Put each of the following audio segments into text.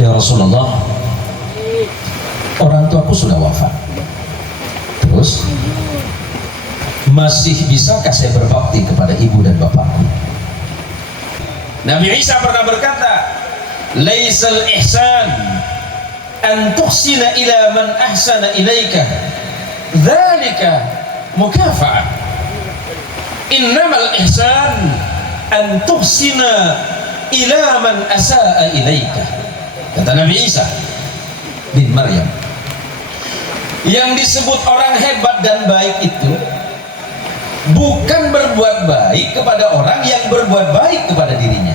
Ya Rasulullah, orang tuaku sudah wafat. Terus masih bisakah saya berbakti kepada ibu dan bapakku? Nabi Isa pernah berkata, laisal ihsan an tuhsina ila man ahsana ilaika dzalika mukafa'ah, innamal ihsan an tuhsina ila man asaa ilaika. Kata Nabi Isa bin Maryam, yang disebut orang hebat dan baik itu bukan berbuat baik kepada orang yang berbuat baik kepada dirinya.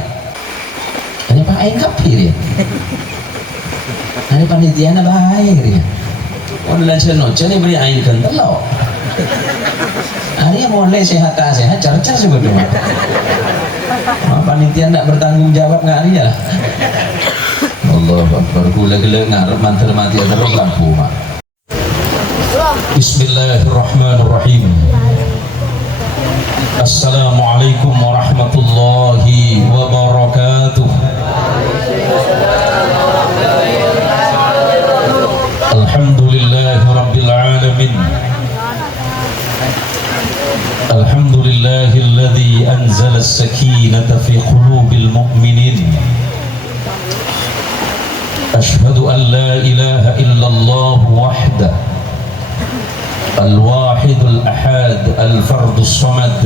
Hanya Pak Aing kapir ya. Hanya panitiana baik ya. Orang cenoce ni beri Aing kentelok. Hari boleh sehat cercas juga dong. Panitia nak bertanggung jawab nggak dia? Allah Akbar, gula-gula ngarep manter mati terus lampu mak. Bismillahirrahmanirrahim. Assalamualaikum warahmatullahi wabarakatuh. Alhamdulillahi rabbil alamin. Alhamdulillahilladzi anzala as-sakinata fi qulubil mu'minin. Ashhadu an la ilaha illallah wahdahu al-wahidul ahad al-fardus samad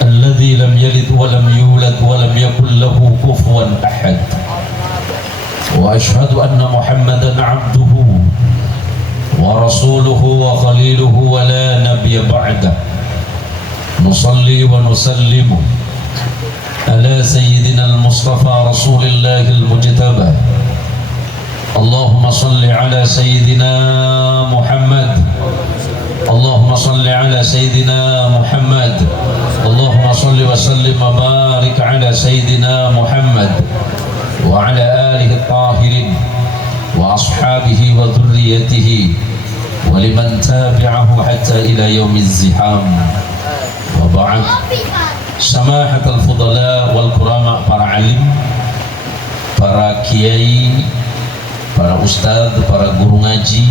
alladzi lam yalid wa lam yulad wa lam yakul lahu kufuwan ahad. Wa ashhadu anna Muhammadan 'abduhu wa rasuluhu wa khaliluhu wa la nabiyya ba'dah. Nusalli wa nusallimu ala sayyidina al-Mustafa Rasulillahil Mujtaba. Allahumma salli ala sayyidina Muhammad. Allahumma salli ala sayyidina Muhammad. Allahumma salli wa sallim wa barik ala sayyidina Muhammad wa ala alihi at-tahirin wa ashabihi wa dhurriyyatihi wa liman tabi'ahu hatta ila yaumiz ziham. Wa ba'd. Samahatul fudala wal kurama, para alim, para kiai, para ustadz, para guru ngaji,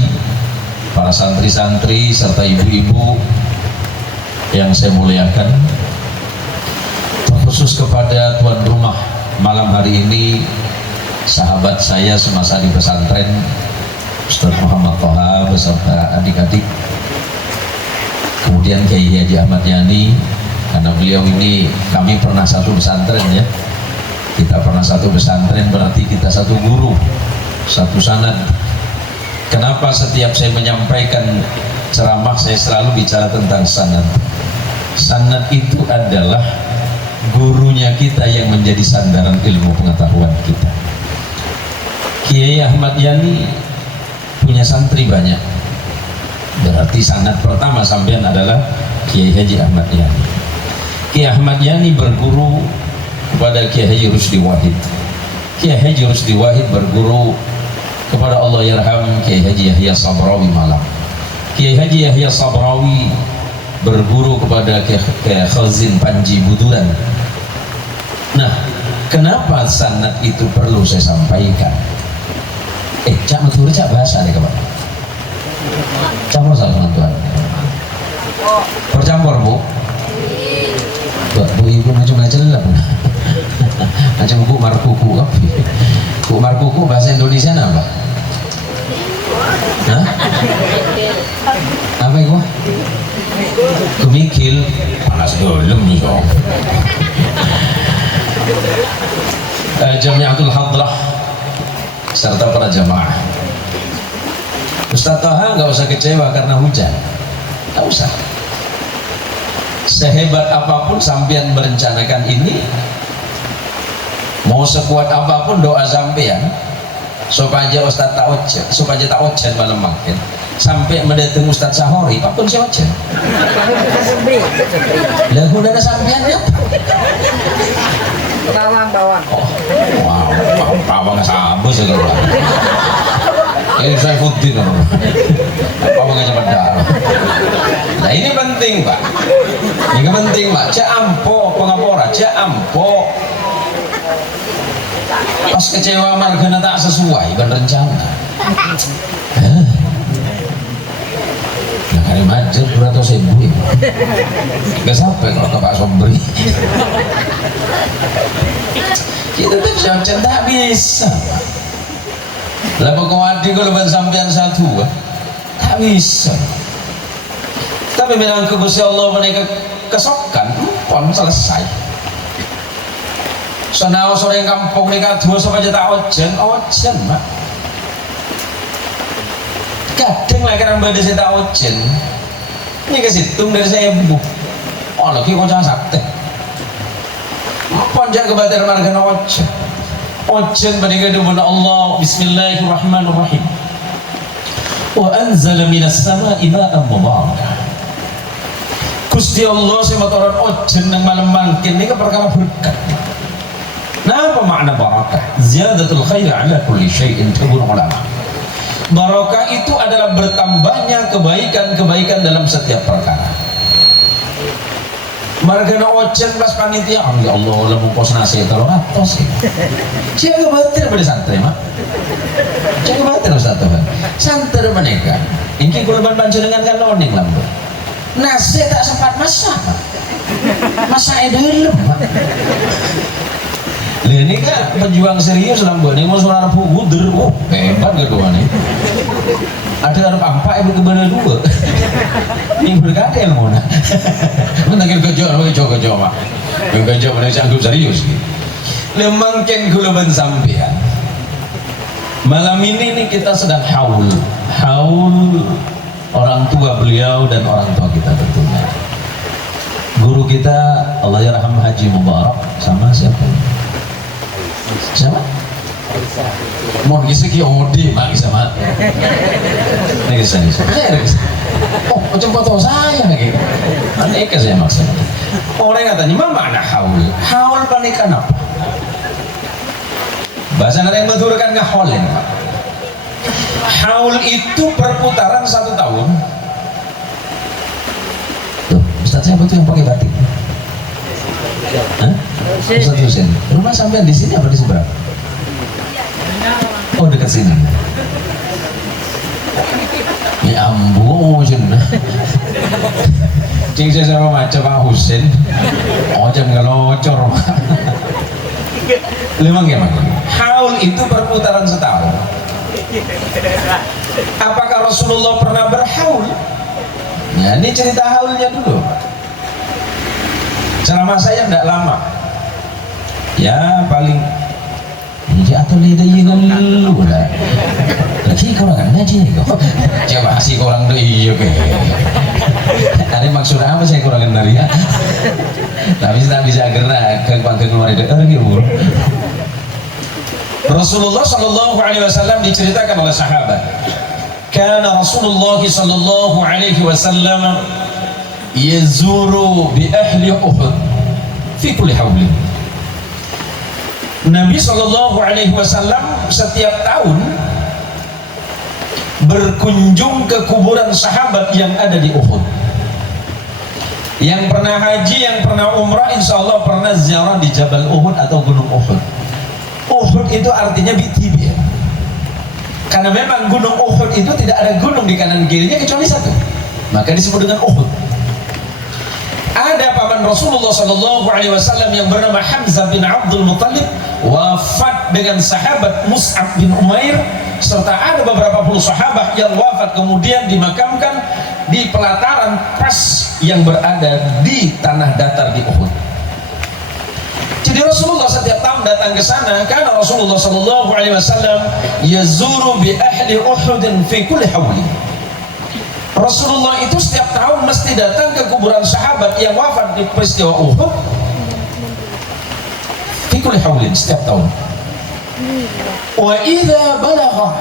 para santri-santri serta ibu-ibu yang saya muliakan, terkhusus kepada tuan rumah malam hari ini, sahabat saya semasa di pesantren, Ustaz Muhammad Toha beserta adik-adik, kemudian Kiai Haji Ahmad Yani, karena beliau ini kami pernah satu pesantren ya, kita pernah satu pesantren berarti kita satu guru, satu sanad. Kenapa setiap saya menyampaikan ceramah saya selalu bicara tentang sanad? Sanad itu adalah gurunya kita yang menjadi sandaran ilmu pengetahuan kita. Kiai Ahmad Yani punya santri banyak, berarti sanad pertama sampean adalah Kiai Haji Ahmad Yani. Kiai Ahmad Yani berguru kepada Kiai Haji Rusdi Wahid. Kiai Haji Rusdi Wahid berguru kepada Allah yarham Kiai Haji Yahya Sabrawi Malang. Kiai Haji Yahya Sabrawi berguru kepada Kiai Khazin Panji Buduran. Nah, kenapa sanad itu perlu saya sampaikan? Cak matur cak bahasa deh kawan. Campur sama Tuhan. Bercampur bu. Bu ibu macam aja lah bu. Macam bu markuku apa? Bu markuku bahasa Indonesia apa? Hah? Apa itu? Kumikil. Panas belum nih kok. Jamiatul Hadrah serta para jamaah. Ustaz Toha nggak usah kecewa karena hujan, nggak usah. Sehebat apapun sampean merencanakan ini, mau sekuat apapun doa sampean, supaya Ustaz tak ojen, supaya tak ojen malam makin, sampai mendatang Ustaz Sahori, apapun si ojen. Lagu dari sampean ya? Bawang. Oh, wow, bawang sabu segala. Ini saya putih dong. Bawangnya cepat darah. Nah ini penting pak. Ini penting pak. Cak ampo pengapora, cak ampo. Pas kecewa margana tak sesuai kan rencana. Nah kali macet 200.000 gak sampai kalau ke Pak Sobri. Kita tuh jangan tak bisa. Lah pokoknya kalau sampean satu tak bisa. Tapi memang ke Gusti Allah mereka kesokan pun selesai. Soalnya sore kampung mereka dua sampai jatah ojen mak. Kadang lah karena mbak desa tak ojen. Ini kesitung dari saya bu. Oh lagi kau jangan sakit. Pon jaga bater marga ojen. Ojen pada dubun Allah. Bismillahirrahmanirrahim. Wa anzala minas sama'i ma'an mubarakah. Gusti Allah sing motoran ojen nang malam mangkin ini perkara berkat. Nah apa makna barakah? Ziyadatul khair ala kulli syai'in tabur ulama. Barakah itu adalah bertambahnya kebaikan-kebaikan dalam setiap perkara. Margana ojen pas panitia, ya Allah lamun pos nasi telur atos. Jaga batir pada santri mak. Jaga batir Ustaz Tuhan. Santri menika. Iki kula panjenengan kan oning lambung. Nasi tak sempat masak. Masak dulu. Ini kan pejuang serius lambung ini mau suara puguder, hebat kedua nih. Ada harap apa ibu kebana dua. Ini berkata yang mana? Menangkir kejo mak. Yang kejo mana sanggup serius. Lemangken gulaban sampean. Malam ini nih kita sedang haul orang tua beliau dan orang tua kita tentunya. Guru kita Allah yarham Haji Mubarak sama siapa? Siapa? Mau kisah ode mak sama. Nih kisah. Oh macam foto saya lagi. Aneh saya maksudnya. Orang katanya mana haul? Haul panikan apa? Bahasa yang menurutkan ngaholin. Haul itu perputaran 1 tahun. Tuh, Ustaz saya betul yang pakai batik. Hah? Ustaz Husin, rumah sampean di sini apa di seberang? Oh dekat sini. Ya ampun, cing saya sama macam Pak Husin. Oh jangan ngelocor. Memang gimana? Haul itu perputaran setahun. Apakah Rasulullah pernah berhaul? Ya, ini cerita haulnya dulu. Ceramah saya tidak lama. Ya paling ini atau lidayin dulu lah. Lagi kau kan ngaji nih kau. Coba sih kurang deh iya ke. Ada maksud apa saya kurang dari ya? Tapi tidak bisa gerak ke keluar itu orang ibu. Rasulullah sallallahu alaihi wasallam diceritakan oleh sahabat. Kana Rasulullah sallallahu alaihi wasallam yazuru bi ahli Uhud fi kulli haulin. Nabi sallallahu alaihi wasallam setiap tahun berkunjung ke kuburan sahabat yang ada di Uhud. Yang pernah haji, yang pernah umrah, insya Allah pernah ziarah di Jabal Uhud atau Gunung Uhud. Uhud itu artinya bitibir. Karena memang gunung Uhud itu tidak ada gunung di kanan kirinya kecuali satu. Maka disebut dengan Uhud. Ada paman Rasulullah SAW yang bernama Hamzah bin Abdul Muttalib wafat dengan sahabat Mus'ab bin Umair, serta ada beberapa puluh sahabat yang wafat kemudian dimakamkan di pelataran pas yang berada di tanah datar di Uhud. Jadi Rasulullah setiap tahun datang ke sana karena Rasulullah sallallahu alaihi wasallam yazuru bi ahli Uhud fi kulli hauli. Rasulullah itu setiap tahun mesti datang ke kuburan sahabat yang wafat di peristiwa Uhud fi kulli haulin setiap tahun. Wa idza balagha,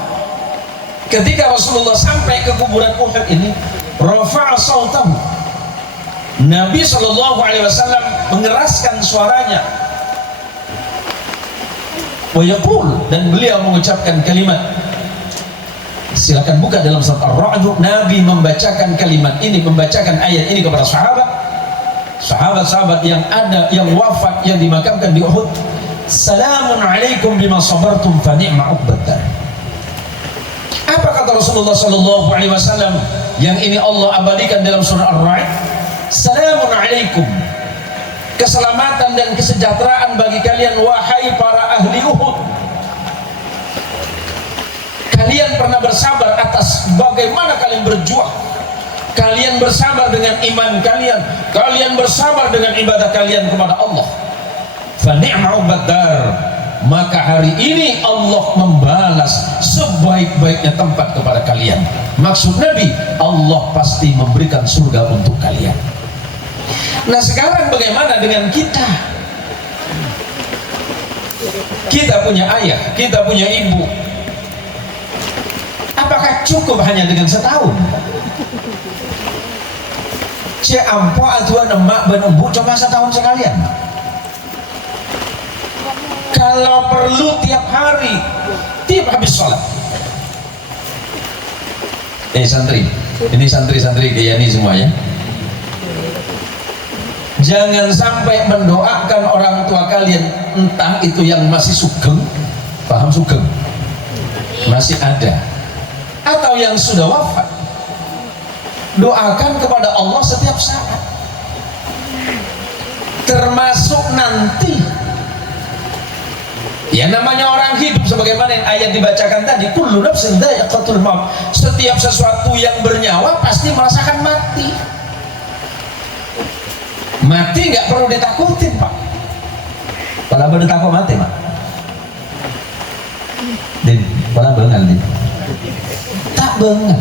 ketika Rasulullah sampai ke kuburan Uhud ini, rafa'a sautahu, Nabi sallallahu alaihi wasallam mengeraskan suaranya. Wa yaqul, dan beliau mengucapkan kalimat. Silakan buka dalam surat Ar-Ra'd. Nabi membacakan kalimat ini, membacakan ayat ini kepada sahabat-sahabat yang ada, yang wafat, yang dimakamkan di Uhud. salamun alaikum bima sabartum fa ni'ma uqbad. Apa kata Rasulullah sallallahu alaihi wasallam yang ini Allah abadikan dalam surah Ar-Ra'd? Salamun alaikum, keselamatan dan kesejahteraan bagi kalian wahai para ahli Uhud. Kalian pernah bersabar atas bagaimana kalian berjuang. Kalian bersabar dengan iman kalian. Kalian bersabar dengan ibadah kalian kepada Allah. Fa ni'ma uqbad. Maka hari ini Allah membalas sebaik-baiknya tempat kepada kalian. Maksud Nabi, Allah pasti memberikan surga untuk kalian. Nah sekarang bagaimana dengan kita? Kita punya ayah, kita punya ibu. Apakah cukup hanya dengan setahun? Cik ampo atuan emak benembu cuma setahun sekalian. Kalau perlu tiap hari, tiap habis sholat. Santri, ini santri-santri kayak ini semua ya. Jangan sampai mendoakan orang tua kalian, entah itu yang masih sugeng, paham sugeng, masih ada, atau yang sudah wafat. Doakan kepada Allah setiap saat, termasuk nanti. Ya namanya orang hidup, sebagaimana yang ayat dibacakan tadi, kullu nafsin dha'iqatul maut. Setiap sesuatu yang bernyawa pasti merasakan mati. Mati nggak perlu ditakutin, Pak. Kalau boleh takut mati, Pak. Din, kalau bengal din. Tak bengal.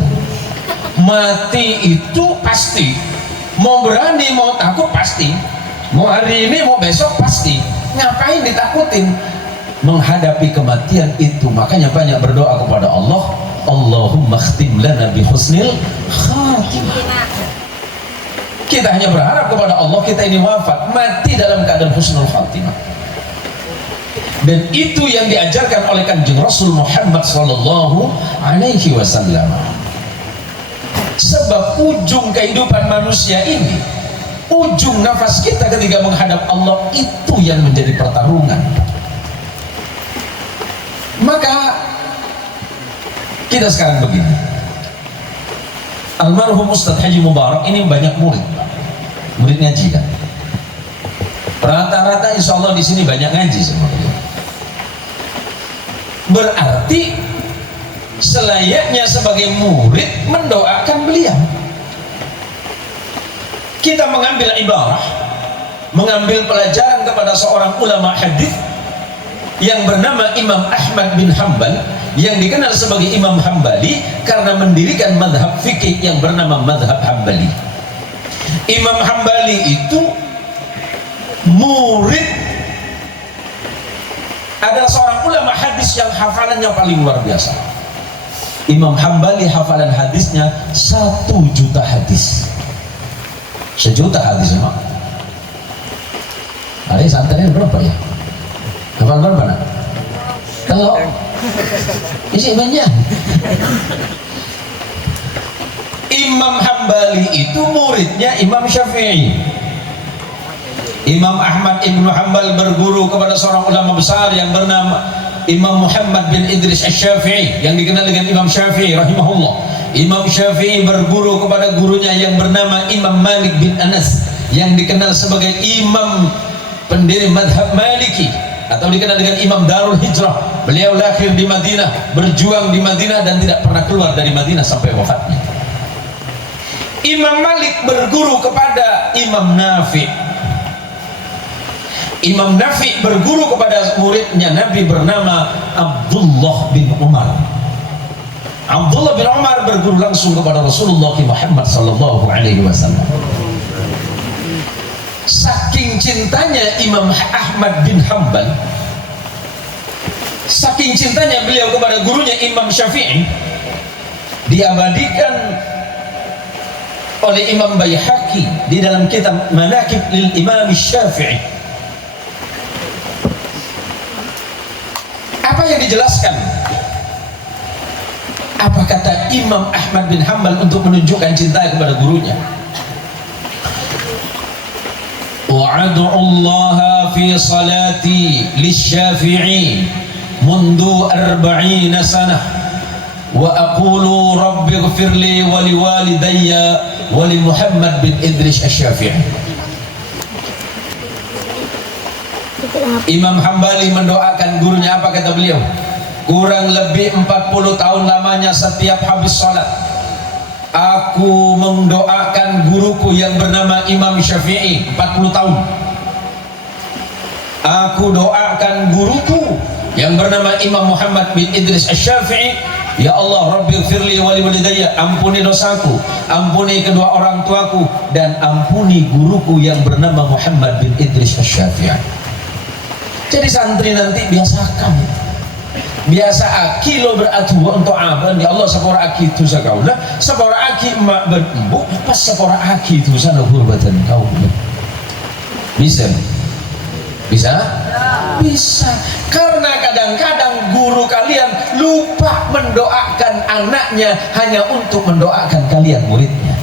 Mati itu pasti. Mau berani, mau takut pasti. Mau hari ini, mau besok pasti. Ngapain ditakutin? Menghadapi kematian itu, makanya banyak berdoa kepada Allah, Allahumma khtim lana bi husnil khatimah. Kita hanya berharap kepada Allah kita ini wafat mati dalam keadaan husnul khatimah, dan itu yang diajarkan oleh Kanjeng Rasul Muhammad sallallahu alaihi wasallam. Sebab ujung kehidupan manusia ini, ujung nafas kita ketika menghadap Allah, itu yang menjadi pertarungan. Maka kita sekarang begini, almarhum Ustadz Haji Mubarak ini banyak murid ngaji kan, rata-rata insya Allah di sini banyak ngaji semuanya. Berarti selayaknya sebagai murid mendoakan beliau. Kita mengambil ibarah, mengambil pelajaran kepada seorang ulama hadis yang bernama Imam Ahmad bin Hanbal, yang dikenal sebagai Imam Hambali karena mendirikan madhab fikih yang bernama madhab Hambali. Imam Hambali itu murid, adalah seorang ulama hadis yang hafalannya paling luar biasa. Imam Hambali hafalan hadisnya 1 juta hadis. 1 juta hadis emang. Ada santannya berapa ya? Hafal berapa nak? Kalau isi banyak. Imam Hambali itu muridnya Imam Syafi'i. Imam Ahmad ibnu Hanbal berguru kepada seorang ulama besar yang bernama Imam Muhammad bin Idris Asy-Syafi'i, yang dikenal dengan Imam Syafi'i rahimahullah. Imam Syafi'i berguru kepada gurunya yang bernama Imam Malik bin Anas, yang dikenal sebagai imam pendiri madhab Maliki, atau dikenal dengan Imam Darul Hijrah. Beliau lahir di Madinah, berjuang di Madinah, dan tidak pernah keluar dari Madinah sampai wafatnya. Imam Malik berguru kepada Imam Nafi'. Imam Nafi' berguru kepada muridnya Nabi bernama Abdullah bin Umar. Abdullah bin Umar berguru langsung kepada Rasulullah Muhammad sallallahu alaihi wasallam. Saking cintanya Imam Ahmad bin Hanbal, saking cintanya beliau kepada gurunya Imam Syafi'i, diabadikan oleh Imam Baihaqi di dalam kitab Manaqib lil Imam Syafi'i. Apa yang dijelaskan? Apa kata Imam Ahmad bin Hanbal untuk menunjukkan cinta kepada gurunya? Wa وأدعو الله في صلاتي للشافعي منذ 40 سنة وأقول رب اغفر لي ولوالدي ولمحمد بن إدريس الشافعي. Imam Hambali mendoakan gurunya, apa kata beliau? Kurang lebih 40 tahun lamanya setiap habis sholat aku mendoakan guruku yang bernama Imam Syafi'i. 40 tahun aku doakan guruku yang bernama Imam Muhammad bin Idris Asy-Syafi'i, ya Allah, Rabbi firli wali walidayya, ampuni dosaku, ampuni kedua orang tuaku, dan ampuni guruku yang bernama Muhammad bin Idris Asy-Syafi'i. Jadi santri nanti biasakan, biasa aki lo beratuh untuk aban, ya Allah sepora aki itu sakaulah, sepora aki emak berembuk, pas sepora aki itu sana hurbatan kau. Bisa? Bisa? Bisa. Karena kadang-kadang guru kalian lupa mendoakan anaknya hanya untuk mendoakan kalian muridnya.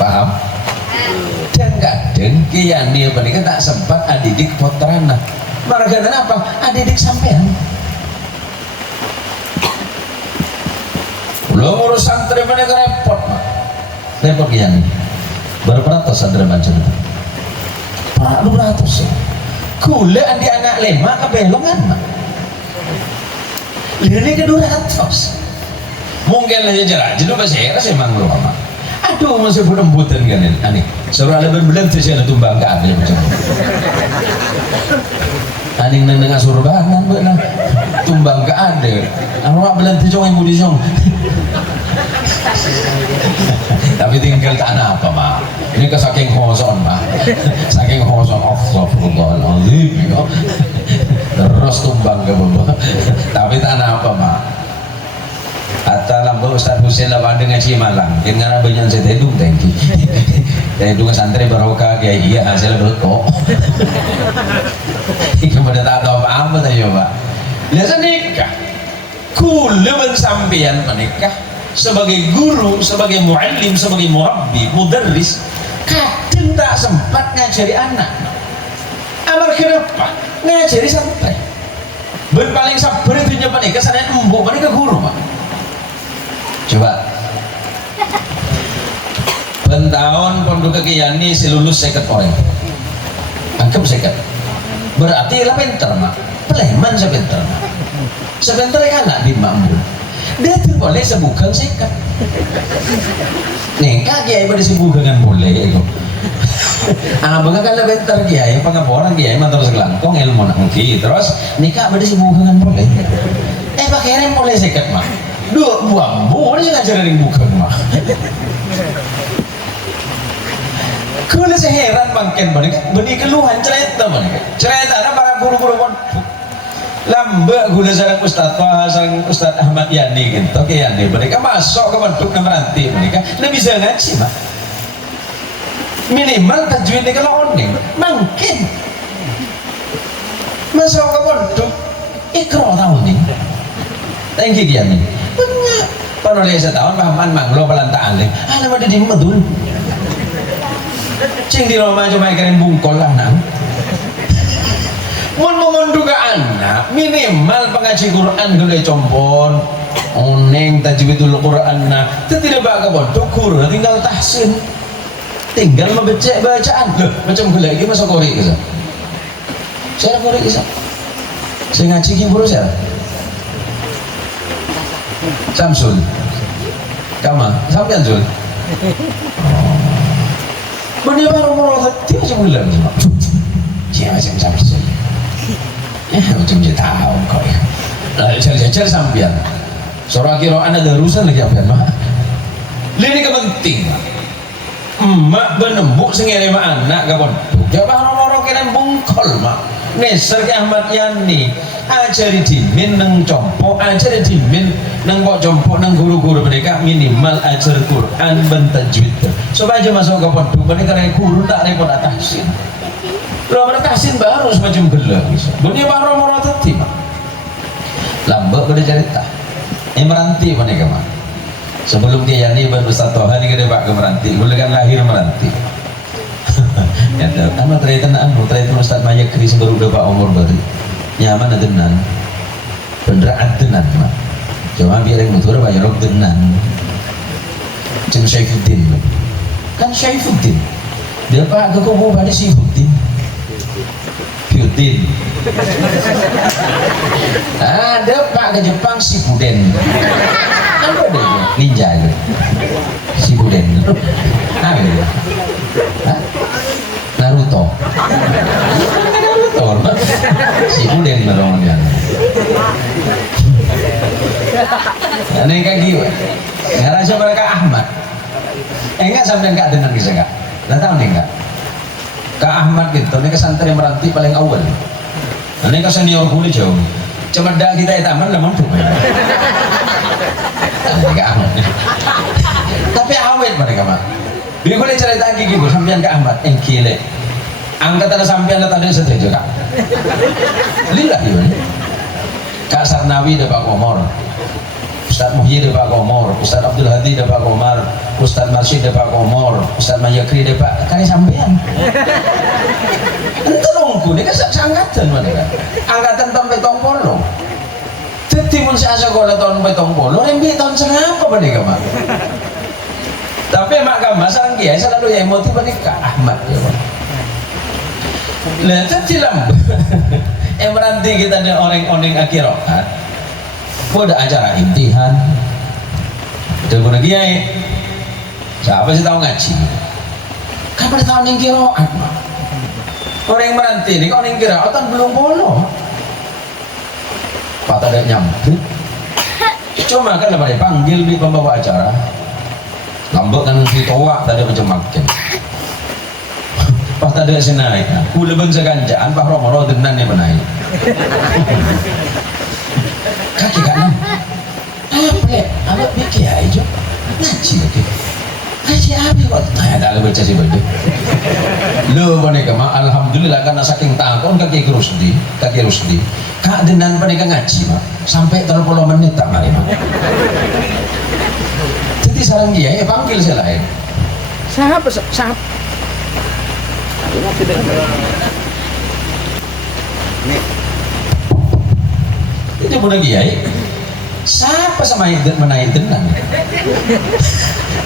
Paham? Dan kadang kian dia pernikahan tak sempat adidik potrana. Marga apa? Adidik sampean. Belum urus santri pernikahan repot, repot kian. Berapa ratus santri macam itu? Pak 200. Kula andi anak lema kebelongan mak. Lini ke 200. Mungkin aja jelas. Jadi bahasa saya emang lu mak. Aduh masih berembutan kan aneh. Suruh ada berbelan terus tumbang ke ada macam. Aning nang dengar surbanan benar. Tumbang ke ada. Awak belan terus yang budi song. Tapi tinggal tanah apa mak? Ini ke saking hoson mak, saking hoson astagfirullahaladzim, terus tumbang ke bawah. Tapi tanah apa mak? Atas lampu Ustaz Husain lawan dengan Cimalang, dengan banyak saya tedung tengki, tedung santri barokah kayak iya hasil berkok. Ikan pada tak tahu apa tadi pak. Lihat nikah, kulawan sampean menikah sebagai guru, sebagai muallim, sebagai murabbi, mudarris, kadang tak sempat ngajari anak. Amar kenapa? Ngajari santai. Berpaling sabar itu nyoba nih, kesannya embuk, mana ke guru pak? Coba. Bentahun pondok kekiyani si lulus seket orang. Anggap seket. Berarti lah pinter mak. Peleman sepinter mak. Sepinter ya anak di mampu. Dia tuh boleh sebukan sekat. Nih kaki pada sebukan boleh itu. Abang kan lebih terkiai, pengaporan kiai mantar segelangkong ilmu nangki. Terus nikah pada sebukan boleh. Pakai rem boleh sekat mah. Dua buang boleh ngajarin bukan mah. Kalau saya heran bangken benih keluhan cerita mana? Cerita ada para guru-guru pun. Lambak gula sarang Ustaz Taha, sarang Ustaz Ahmad Yani gitu. Oke Yani, mereka masuk ke bentuk meranti mereka, nggak bisa ngaji mak. Minimal tajwid ini kalau oning, mungkin masuk ke bentuk ikro tahun ini. Thank you Yani. Benar. Kalau dia setahun pahaman manglo pelantaan leh, nama dia dimedul. Cing di rumah cuma keren bungkol lah nang. Mun memonduga anak minimal pengaji Quran gule compon oneng tajwidul Quran nah itu tidak bakal bodoh guru tinggal tahsin tinggal membaca bacaan loh macam gule lagi masuk korek gitu saya korek gitu saya ngaji guru saya Samsul kama sampean Sul bener baru mau dia macam gule dia macam Samsul macam dia tahu kau ya. Nah, cari sampian. Seorang kiraan ada urusan lagi apa mah? Ini kepenting. Emak benembuk sengere mak anak gabon. Jawab orang-orang kena bungkol mak. Neser ke Ahmad Yani. Ajari dimin nang compo, ajari dimin nang kok compo nang guru-guru mereka minimal ajar Quran ben tajwid. Supaya aja masuk ke pondok mereka guru tak repot atasin. Lo bertasin baru semacam gelap dunia baru mau tadi mah lambak pada cerita meranti mereka mah sebelum dia Yani Ustaz Toha ini kita pak ke meranti boleh kan lahir meranti Ya anu ternyata Ustaz Maya Kris baru udah Pak Omor baru nyaman tenan beneran tenan mah cuma biar yang betul banyak orang tenan cuma Syaifuddin kan Syaifuddin dia Pak ke kubu pada Syaifuddin ada Pak ke Jepang Shippuden kan ada ninja itu Shippuden apa itu Naruto Shippuden namanya ini kan gitu ngerasa mereka Ahmad enggak sampai enggak dengan bisa enggak nggak tahu nih enggak Kak Ahmad gitu ini ke santri meranti paling awal ini ke senior kulit jauh cuma dah kita itu aman lah mampu Kak Ahmad tapi awet mereka mah dia boleh cerita lagi gitu sampean Kak Ahmad yang gile angkatan sampean tadi setuju Kak lillah ya Kak Sarnawi ada Pak Komor Ustaz Muhyi ada Pak Komor Ustaz Abdul Hadi ada Pak Komar Ustaz Marsyid ada Pak Komor Ustaz Mayakri ada Pak kali sampean itu nunggu ini kan seangkatan mereka angkatan tahun petong polo jadi mun sekolah tahun petong polo rembi tahun senapa mereka mak tapi mak gama sarang kiai selalu yang motif mereka Ahmad ya Pak nah jadi lambat yang meranti kita ada orang-orang akhirat ada acara imtihan dan guna kiai siapa sih tahu ngaji kapan tahu nih kiroan orang yang meranti ini orang yang kiroan belum bolo patah ada nyampe cuma kan lepas dipanggil di pembawa acara lambak kan ditoak tadi macam makin pas tadi senai kuda bangsa ganjaan pak Romo denan yang menaik kaki kanan apa ya apa pikir aja ngaji lagi ngaji apa kok tanya tak ada baca sih baca lo mereka mah alhamdulillah karena saking takon kaki Rusdi kak denan mereka ngaji mah sampai 30 menit tak mari mah jadi sarang dia ya panggil saya lain siapa itu mudah kiai siapa sama menaik tenang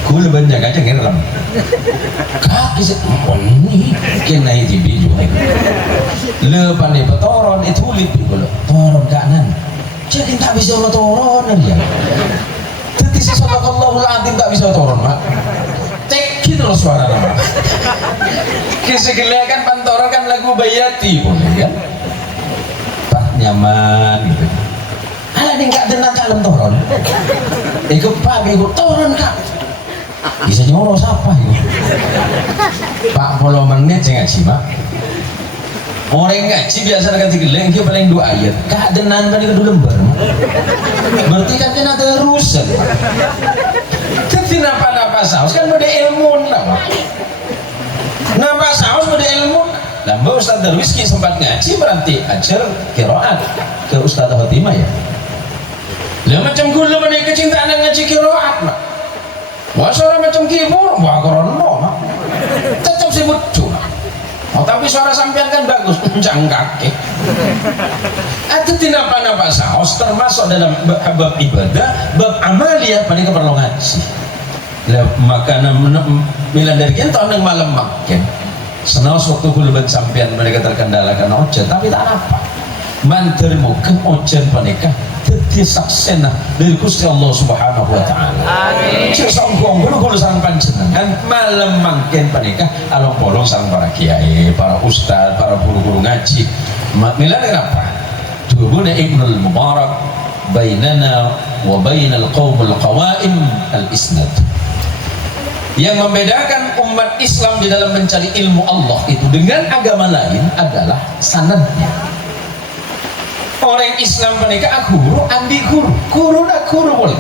kula banyak aja ngerem kaki ini kena TV juga lepas nih petoron itu lebih kalau toron kanan jadi tak bisa toron dia jadi subhanallahul azim tak bisa toron mak cek gitu loh suara nama kisah kan pantoran kan lagu Bayati boleh kan pak nyaman gitu ala nih gak dengar kalem toron ikut pak ikut toron kak bisa nyoros apa ini pak 10 menit saya ngaji mak orang ngaji biasa dengan geleng dia paling 2 ayat kak denan pada kedua lembar berarti kan kena terus jadi napa saus kan pada ilmu lah napa saus pada ilmu nah Mbak Ustaz Darwiski sempat ngaji berarti ajar kiroat ke Ustaz Fatimah ya lah macam gula pada kecintaan ngaji kiroat mak wah suara macam kibur wah korono mak tetap sibuk cuma tapi suara sampean kan bagus jangan kaki itu tidak apa-apa saus termasuk dalam bab ibadah bab amaliyah pada keperluan ngaji makanan milan dari kita tahun yang malam makin senaus waktu huluban sampean mereka terkendala karena ojen tapi tak apa manterimu ke ojen panikah jadi saksena dari Gusti Allah Subhanahu wa taala. Amin. Sesongkong guru sang panjenengan malam makin panikah along polong sang para kiai, para ustaz, para guru-guru ngaji. Milan kenapa? Dubuna Ibnul Mubarak bainana wa bainal qaumul qawaim al-isnad. Yang membedakan umat Islam di dalam mencari ilmu Allah itu dengan agama lain adalah sanadnya. Orang Islam menikah guru, andi guru nak guru boleh.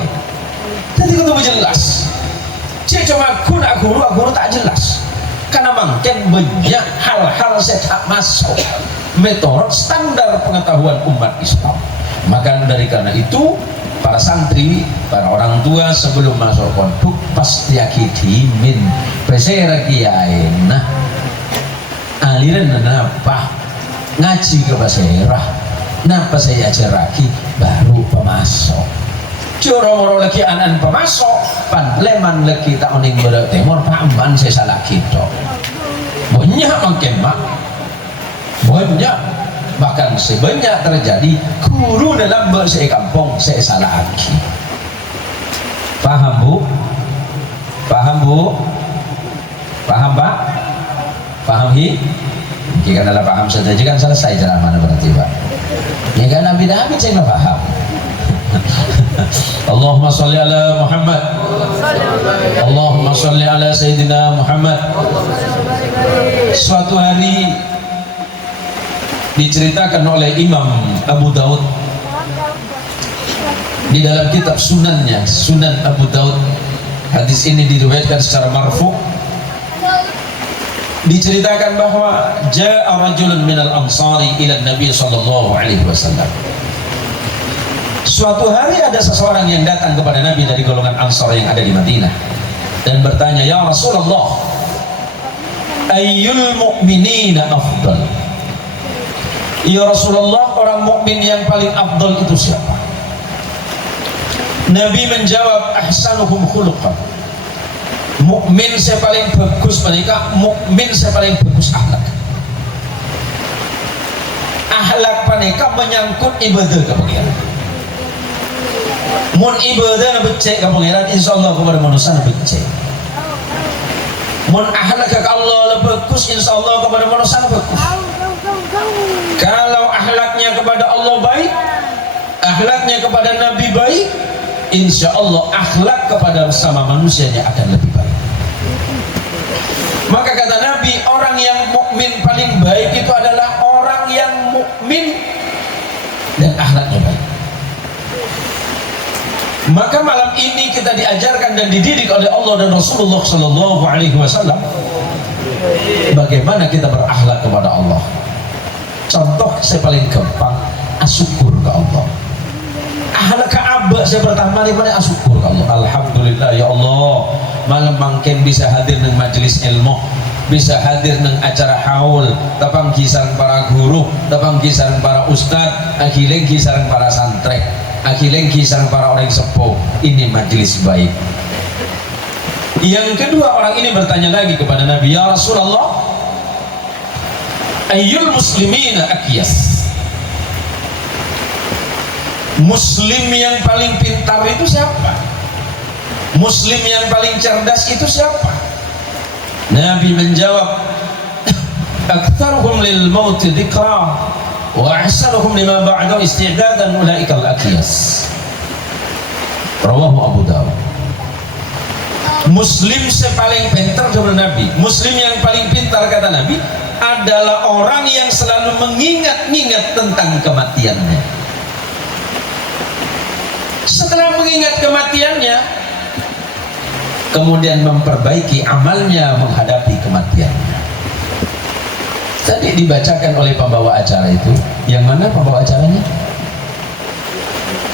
Jadi itu jelas. Dia cuma guru tak jelas. Karena mungkin banyak hal-hal saya tak masuk metode standar pengetahuan umat Islam. Maka dari karena itu para santri, para orang tua sebelum masuk pondok pasti yakini min pesera kiai. Nah, aliran napa ngaji ke basirah napa saya ajaraki baru pemasok coro-moro lagi anan pemasok pan leman lagi tak mening berat temor paman saya salah kita banyak makin mak banyak bahkan sebanyak terjadi guru dalam bahasa kampung saya salah lagi. Paham bu? Paham bu? Paham pak? Paham hi? Jika adalah paham saja kan selesai ceramah berarti pak. Ya kan Nabi David saya nggak paham. Allahumma sholli ala Muhammad. Allahumma sholli ala Sayyidina Muhammad. Suatu hari diceritakan oleh Imam Abu Daud di dalam kitab sunannya, Sunan Abu Daud. Hadis ini diriwayatkan secara marfu. Diceritakan bahwa ja'a rajulun minal ansari ila Nabi sallallahu alaihi wasallam. Suatu hari ada seseorang yang datang kepada Nabi dari golongan Ansar yang ada di Madinah dan bertanya, "Ya Rasulullah, ayyul mu'minina afdal?" Ya Rasulullah, orang mukmin yang paling afdal itu siapa? Nabi menjawab, ahsanuhum khuluqan. Mukmin saya paling bagus mereka, mukmin saya paling bagus akhlak. Akhlak mereka menyangkut ibadah ke pangeran. Mun ibadah na becek ke pangeran, insyaallah kepada manusia na becek. Mun akhlak ke Allah bagus, insyaallah kepada manusia na bagus. Kalau akhlaknya kepada Allah baik, akhlaknya kepada Nabi baik, insya Allah akhlak kepada sama manusianya akan lebih baik. Maka kata Nabi, orang yang mukmin paling baik itu adalah orang yang mukmin dan akhlaknya baik. Maka malam ini kita diajarkan dan dididik oleh Allah dan Rasulullah Shallallahu Alaihi Wasallam bagaimana kita berakhlak kepada Allah. Contoh saya paling gampang, asyukur ke Allah. Akhlak Ka'bah saya pertama kali asyukur ke Allah. Alhamdulillah ya Allah, malam mangken bisa hadir dengan majelis ilmu, bisa hadir dengan acara haul, tapang kisaran para guru, tapang kisaran para ustad, akhirnya kisaran para santri, akhirnya kisaran para orang sepuh. Ini majelis baik. Yang kedua, orang ini bertanya lagi kepada Nabi, ya Rasulullah, ayyul muslimina akyas? Muslim yang paling pintar itu siapa? Muslim yang paling cerdas itu siapa? Nabi menjawab, aktsaruhum lil maut dzikra wa ahsanuhum lima ba'da isti'dadan ulaikal akyas. Rawahu Abu Dawud. Muslim sepaling pintar kata Nabi, Muslim yang paling pintar kata Nabi adalah orang yang selalu mengingat-ingat tentang kematiannya. Setelah mengingat kematiannya, kemudian memperbaiki amalnya menghadapi kematiannya. Tadi dibacakan oleh pembawa acara itu, yang mana pembawa acaranya?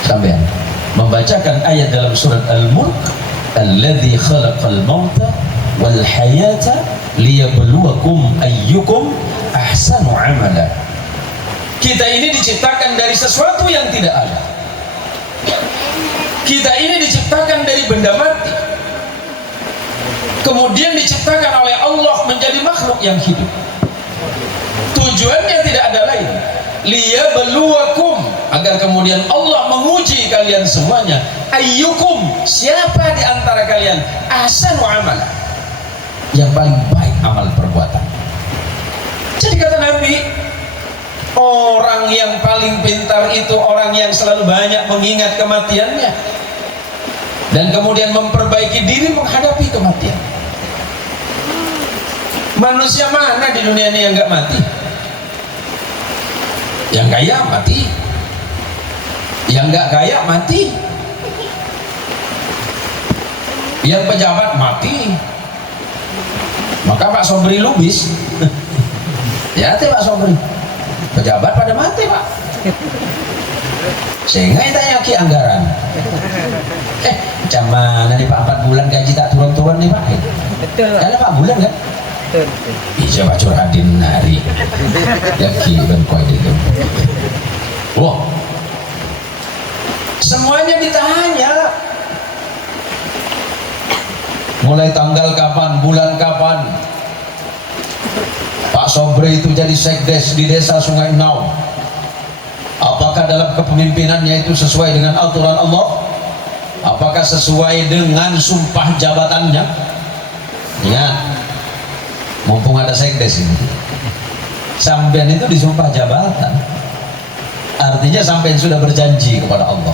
Sampean membacakan ayat dalam surat Al-Mulk, alladzi khalaqal mauta wal hayata liyabluwakum ayyukum ahsanu amala. Kita ini diciptakan dari sesuatu yang tidak ada. Kita ini diciptakan dari benda mati, kemudian diciptakan oleh Allah menjadi makhluk yang hidup. Tujuannya tidak ada lain, liyabluwakum, agar kemudian Allah menguji kalian semuanya. Ayyukum, siapa di antara kalian ahsanu amala, yang paling baik amal perbuatan. Jadi kata Nabi, orang yang paling pintar itu orang yang selalu banyak mengingat kematiannya dan kemudian memperbaiki diri menghadapi kematian. Manusia mana di dunia ini yang gak mati? Yang kaya mati, yang gak kaya mati, yang pejabat mati. Maka Pak Sobri Lubis ya Pak Sobri, pejabat pada mati Pak, sehingga ditanya ki anggaran macam mana nih Pak, 4 bulan gaji tak turun-turun nih Pak? Betul Pak, 4 bulan kan? Bisa bacur hadin nari lagi dan kau itu. Wah, semuanya ditanya. Mulai tanggal kapan, bulan kapan Pak Sobri itu jadi sekdes di desa Sungai Nau. Apakah dalam kepemimpinannya itu sesuai dengan aturan Allah? Apakah sesuai dengan sumpah jabatannya? Ingat, mumpung ada sekdes ini, sampean itu disumpah jabatan, artinya sampean sudah berjanji kepada Allah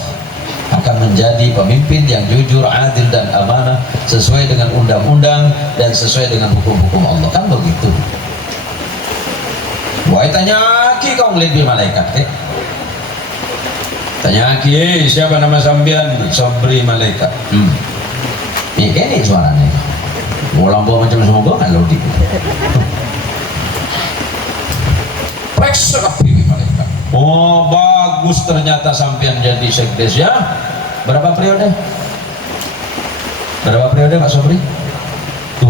akan menjadi pemimpin yang jujur, adil dan amanah sesuai dengan undang-undang dan sesuai dengan hukum-hukum Allah, kan begitu. Wah, tanya ki kau ngeliat malaikat ke? Tanya ki, siapa nama sampean? Sobri malaikat. Ini suaranya. Bolang bawa macam semoga kan lodi. Periksa kapi malaikat. Oh, bagus ternyata sampean jadi sekdes ya. Berapa periode? Berapa periode Pak Sobri? 2.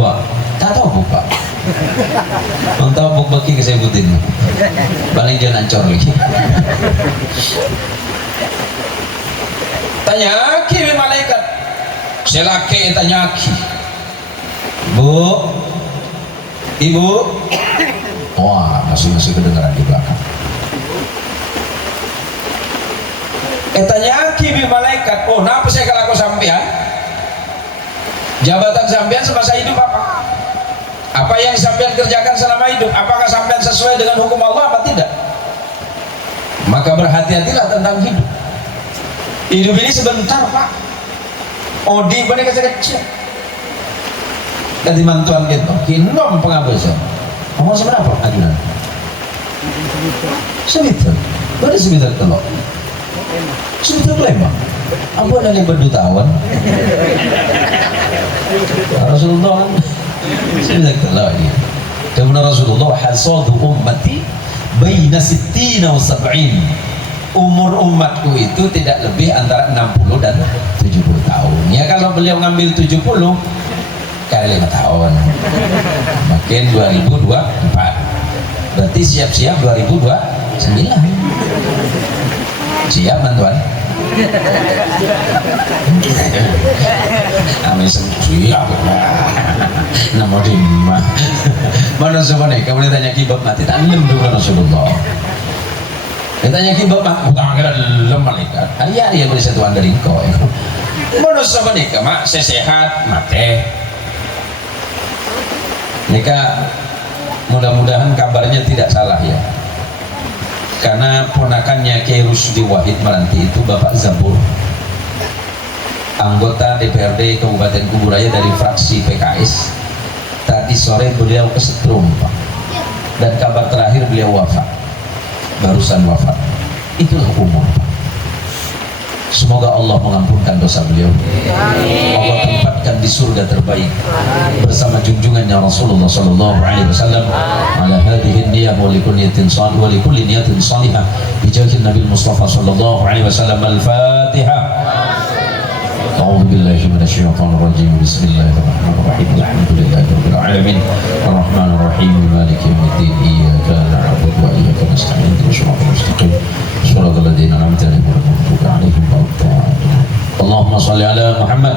Tak tahu Pak. Tahu buk baki kesebutin. Paling jangan ancor lagi. Tanya ki malaikat. Selaki tanya ki. Bu, ibu. Wah, masih kedengaran di belakang. Tanya ki malaikat. Oh, kenapa saya kalau aku sampean? Jabatan sampean semasa hidup apa? Apa yang sampean kerjakan selama hidup? Apakah sampean sesuai dengan hukum Allah apa tidak? Maka berhati-hatilah tentang hidup. Hidup ini sebentar Pak. Odi pada kecil. Ganti mantuan gitu. Kinom pengabesan. Kamu seberapa ajudan? Sebitar. Berapa sebitar telok? Sebitar lembang. Ampun ada yang berdutawan. Rasulullah sebitar telok ini. Kemudian Rasulullah hasadu ummati baina 60 wa 70. Umur umatku itu tidak lebih antara 60 dan 70 tahun. Ya kalau beliau ngambil 70 kali 5 tahun. Makin 2024. Berarti siap-siap 2029. Siap bantuan? Amin siap. Nomor 5. Mana sebenarnya kamu tanya kibab mati tak lem dulu Rasulullah. Ditanya kibab mak utang kira lem malaikat. Iya dia beri satuan dari kau. Mana sebenarnya mak sehat mati. Nika mudah-mudahan kabarnya tidak salah ya. Karena ponakannya Kiai Rusdi Wahid Meranti itu Bapak Zabur, anggota DPRD Kabupaten Kuburaya dari fraksi PKS. Tadi sore beliau kesetrum Pak. Dan kabar terakhir beliau wafat. Barusan wafat. Itulah umur Pak. Semoga Allah mengampunkan dosa beliau. Allah tempatkan di surga terbaik bersama junjungannya Rasulullah sallallahu alaihi wasallam. Ala hadhihi niyyah wa likulli niyatin salih wa likulli niyatin salihah bi jahi Nabi Mustafa sallallahu alaihi wasallam. Al-Fatihah. A'udzu billahi minasy syaithanir rajim. Bismillahirrahmanirrahim. Alhamdulillahi rabbil alamin. Arrahmanir rahim. Maliki yaumiddin. Iyyaka na'budu wa iyyaka nasta'in. Ihdinas mustaqim. Shiratal ladzina an'amta 'alaihim ghairil maghdubi 'alaihim waladdallin. Allahumma shalli ala Muhammad.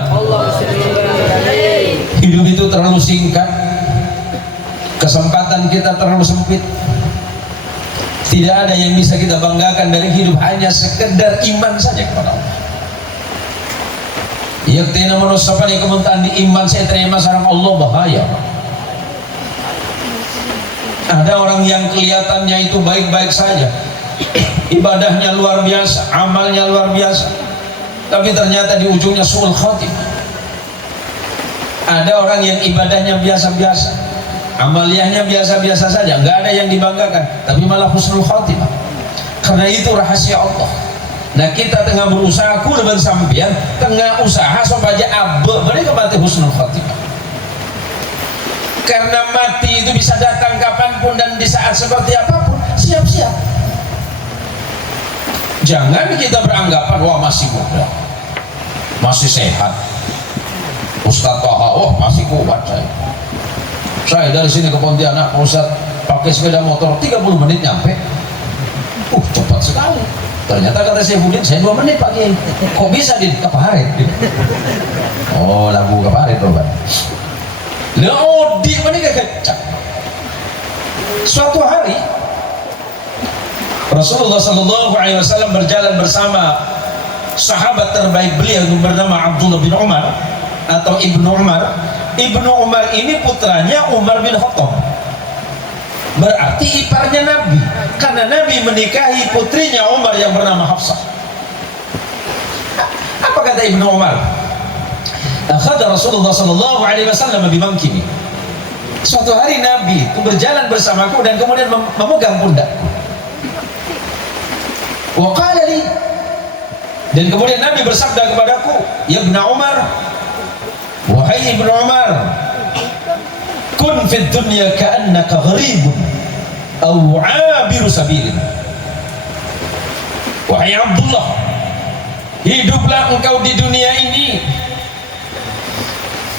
Hidup itu terlalu singkat. Kesempatan kita terlalu sempit. Tidak ada yang bisa kita banggakan dari hidup, hanya sekedar iman saja kepada Allah. Yaktina manusapani kemuntaan di iman saya terima sarang Allah bahaya. Ada orang yang kelihatannya itu baik-baik saja, ibadahnya luar biasa, amalnya luar biasa, tapi ternyata di ujungnya su'ul khatimah. Ada orang yang ibadahnya biasa-biasa, amaliyahnya biasa-biasa saja, nggak ada yang dibanggakan, tapi malah husnul khatimah. Karena itu rahasia Allah. Nah kita tengah berusaha kurban sampian, tengah usaha supaya abbe mereka mati husnul khatimah. Karena mati itu bisa datang kapanpun dan di saat seperti apapun, siap-siap. Jangan kita beranggapan wah masih muda, masih sehat, Ustaz Toha, wah masih kuat saya. Saya dari sini ke Pontianak, Pak Ustaz, pakai sepeda motor 30 menit nyampe. Cepat sekali. Ternyata kata Saifuddin, saya 2 menit Pak Kiai. Kok bisa di Keparit? Oh, lagu Keparit loh Pak. Di mana kecak. Suatu hari Rasulullah Sallallahu Alaihi Wasallam berjalan bersama sahabat terbaik beliau yang bernama Abdullah bin Umar atau Ibnu Umar. Ibnu Umar ini putranya Umar bin Khattab, berarti iparnya Nabi, karena Nabi menikahi putrinya Umar yang bernama Hafsah. Apa kata Ibnu Umar? Akhadha Rasulullah Sallallahu Alaihi Wasallam bimamkini. Suatu hari Nabi itu berjalan bersamaku dan kemudian memegang pundakku. Wa qala li, dan kemudian Nabi bersabda kepadaku, ya Ibnu Umar, wahai Ibnu Umar, kun fid dunya ka'annaka gharibun aw 'abiru sabilin. Wahai Abdullah, hiduplah engkau di dunia ini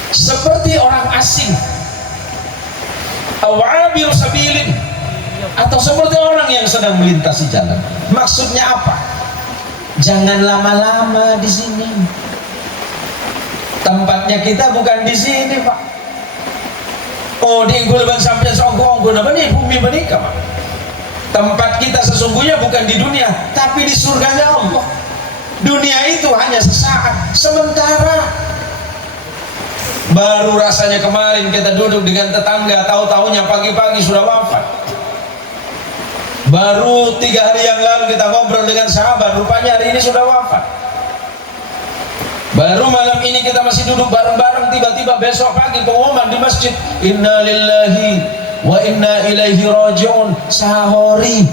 seperti orang asing, aw 'abiru sabilin, atau seperti orang yang sedang melintasi jalan. Maksudnya apa? Jangan lama-lama di sini. Tempatnya kita bukan di sini, Pak. Oh, di Gulban sampai songkong apa nih bumi menikah, Pak. Tempat kita sesungguhnya bukan di dunia, tapi di surganya Allah. Dunia itu hanya sesaat, sementara. Baru rasanya kemarin kita duduk dengan tetangga, tahu-tahunya pagi-pagi sudah wafat. Baru 3 hari yang lalu kita ngobrol dengan sahabat, rupanya hari ini sudah wafat. Baru malam ini kita masih duduk bareng-bareng, tiba-tiba besok pagi pengumuman di masjid, inna lillahi wa inna ilaihi raji'un, sahori.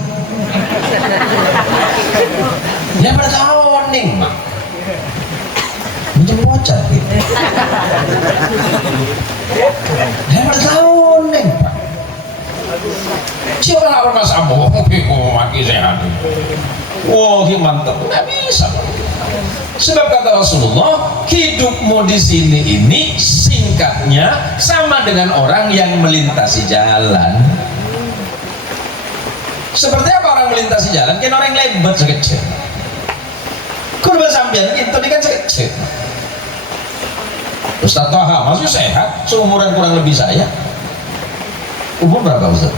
Ya pada tahun nih macam bocah gitu. Ya pada tahun nih Pak. Siapa yang mas Abu? Mati sehat. Wah, mantap. Nggak bisa. Sebab kata Rasulullah, hidupmu di sini ini singkatnya sama dengan orang yang melintasi jalan. Seperti apa orang melintasi jalan? Kan orang yang lebat sekecil. Kurban sambian itu kan sekecil. Ustaz Taha masih sehat, seumuran kurang lebih saya. Umur berapa Ustaz?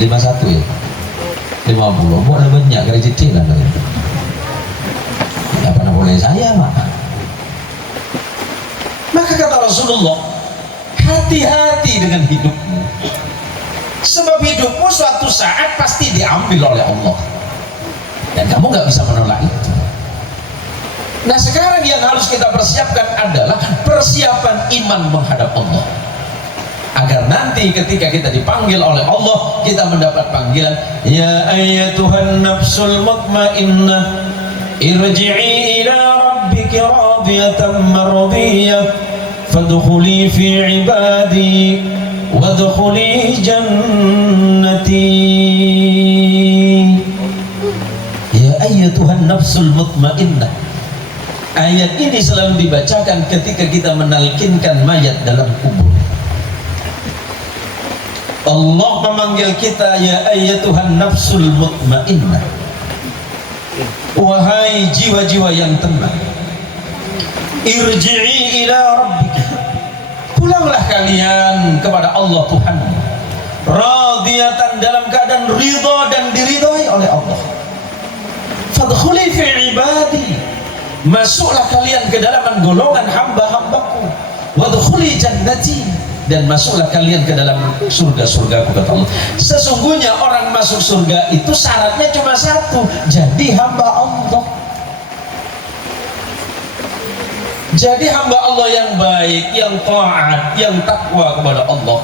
51 ya? 50. Umur ada banyak kali cicilan itu. Tidak pernah boleh saya maka. Maka kata Rasulullah, hati-hati dengan hidupmu. Sebab hidupmu suatu saat pasti diambil oleh Allah. Dan kamu nggak bisa menolak itu. Nah sekarang yang harus kita persiapkan adalah persiapan iman menghadap Allah, agar nanti ketika kita dipanggil oleh Allah, kita mendapat panggilan, ya ayyatuhan nafsul mutmainnah irji'i ila rabbiki radiyatan mardiyah fadkhuli fi ibadi wadkhuli jannati. Ya ayyatuhan nafsul mutmainnah. Ayat ini selalu dibacakan ketika kita menalkinkan mayat dalam kubur. Allah memanggil kita, ya ayyatuhan nafsul mutmainnah, wahai jiwa-jiwa yang tenang, irji'i ila rabbika, pulanglah kalian kepada Allah Tuhan, radiyatan, dalam keadaan ridha dan diridhai oleh Allah, fadkhuli fi ibadi, masuklah kalian ke dalam golongan hamba-hambaku, wadkhuli jannati, dan masuklah kalian ke dalam surga-surgaku, kata Allah. Sesungguhnya orang masuk surga itu syaratnya cuma satu, jadi hamba Allah. Jadi hamba Allah yang baik, yang taat, yang takwa kepada Allah,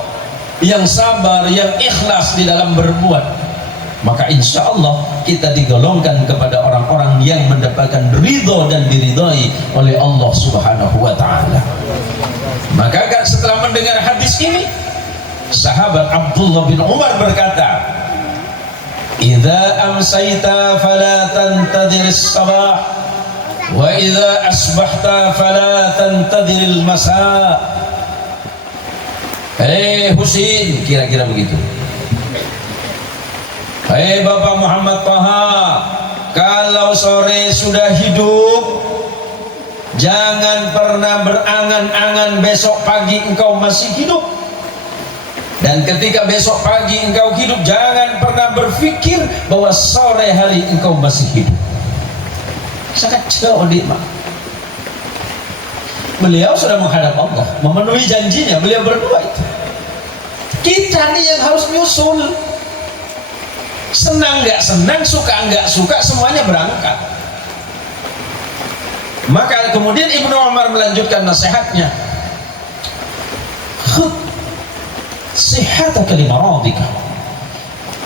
yang sabar, yang ikhlas di dalam berbuat, maka insya Allah kita digolongkan kepada orang-orang yang mendapatkan ridho dan diridhai oleh Allah Subhanahu wa ta'ala. Maka setelah mendengar hadis ini, sahabat Abdullah bin Umar berkata, idza amsayta fala tantadhir as-sabah wa idza asbahta fala tantadhir al-masa. Husin, kira-kira begitu. Bapak Muhammad Taha, kalau sore sudah hidup, jangan pernah berangan-angan besok pagi engkau masih hidup. Dan ketika besok pagi engkau hidup, jangan pernah berpikir bahwa sore hari engkau masih hidup. Sangat jauh nikmat. Beliau sudah menghadap Allah, memenuhi janjinya. Beliau berdua itu. Kita nih yang harus nyusul. Senang nggak senang, suka nggak suka, semuanya berangkat. Maka kemudian Ibnu Umar melanjutkan nasihatnya, khud sihataka li maradika,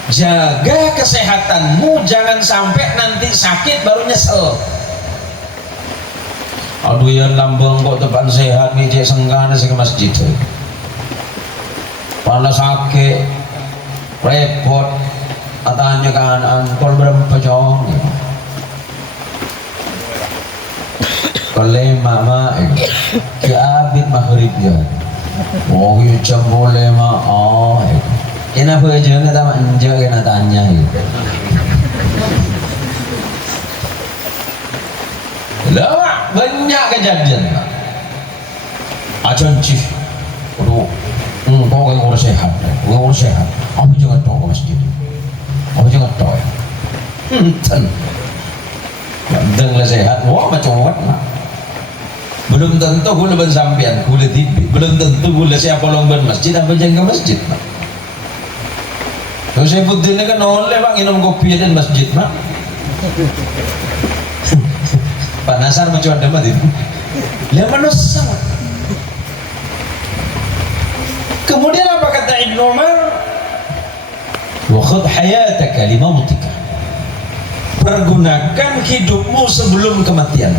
jaga kesehatanmu, jangan sampai nanti sakit baru nyesel. Aduh ya lambang kok depan sehat nih, cek senggana sih ke masjid, panas sakit repot, katanya kanan kol berapa jong kalau mama kiabit maghrib ya oh yung jam boleh ma kenapa aja nggak tahu anja kena tanya lah banyak kejadian ajan cih aduh kau yang urus sehat aku jangan tahu ke masjid, aku jangan tahu dengar sehat, wah macam mana belum tentu gula bersampian, gula tibi belum tentu gula siapa lomban masjid apa jangan ke masjid mak. Kalau saya putih kan oleh mak minum kopi dan masjid mak. Pak Nasar macam ada mak itu lihat manusia. Kemudian apa kata Ibnu Umar? Wa khudh hayataka li mautika, pergunakan hidupmu sebelum kematian.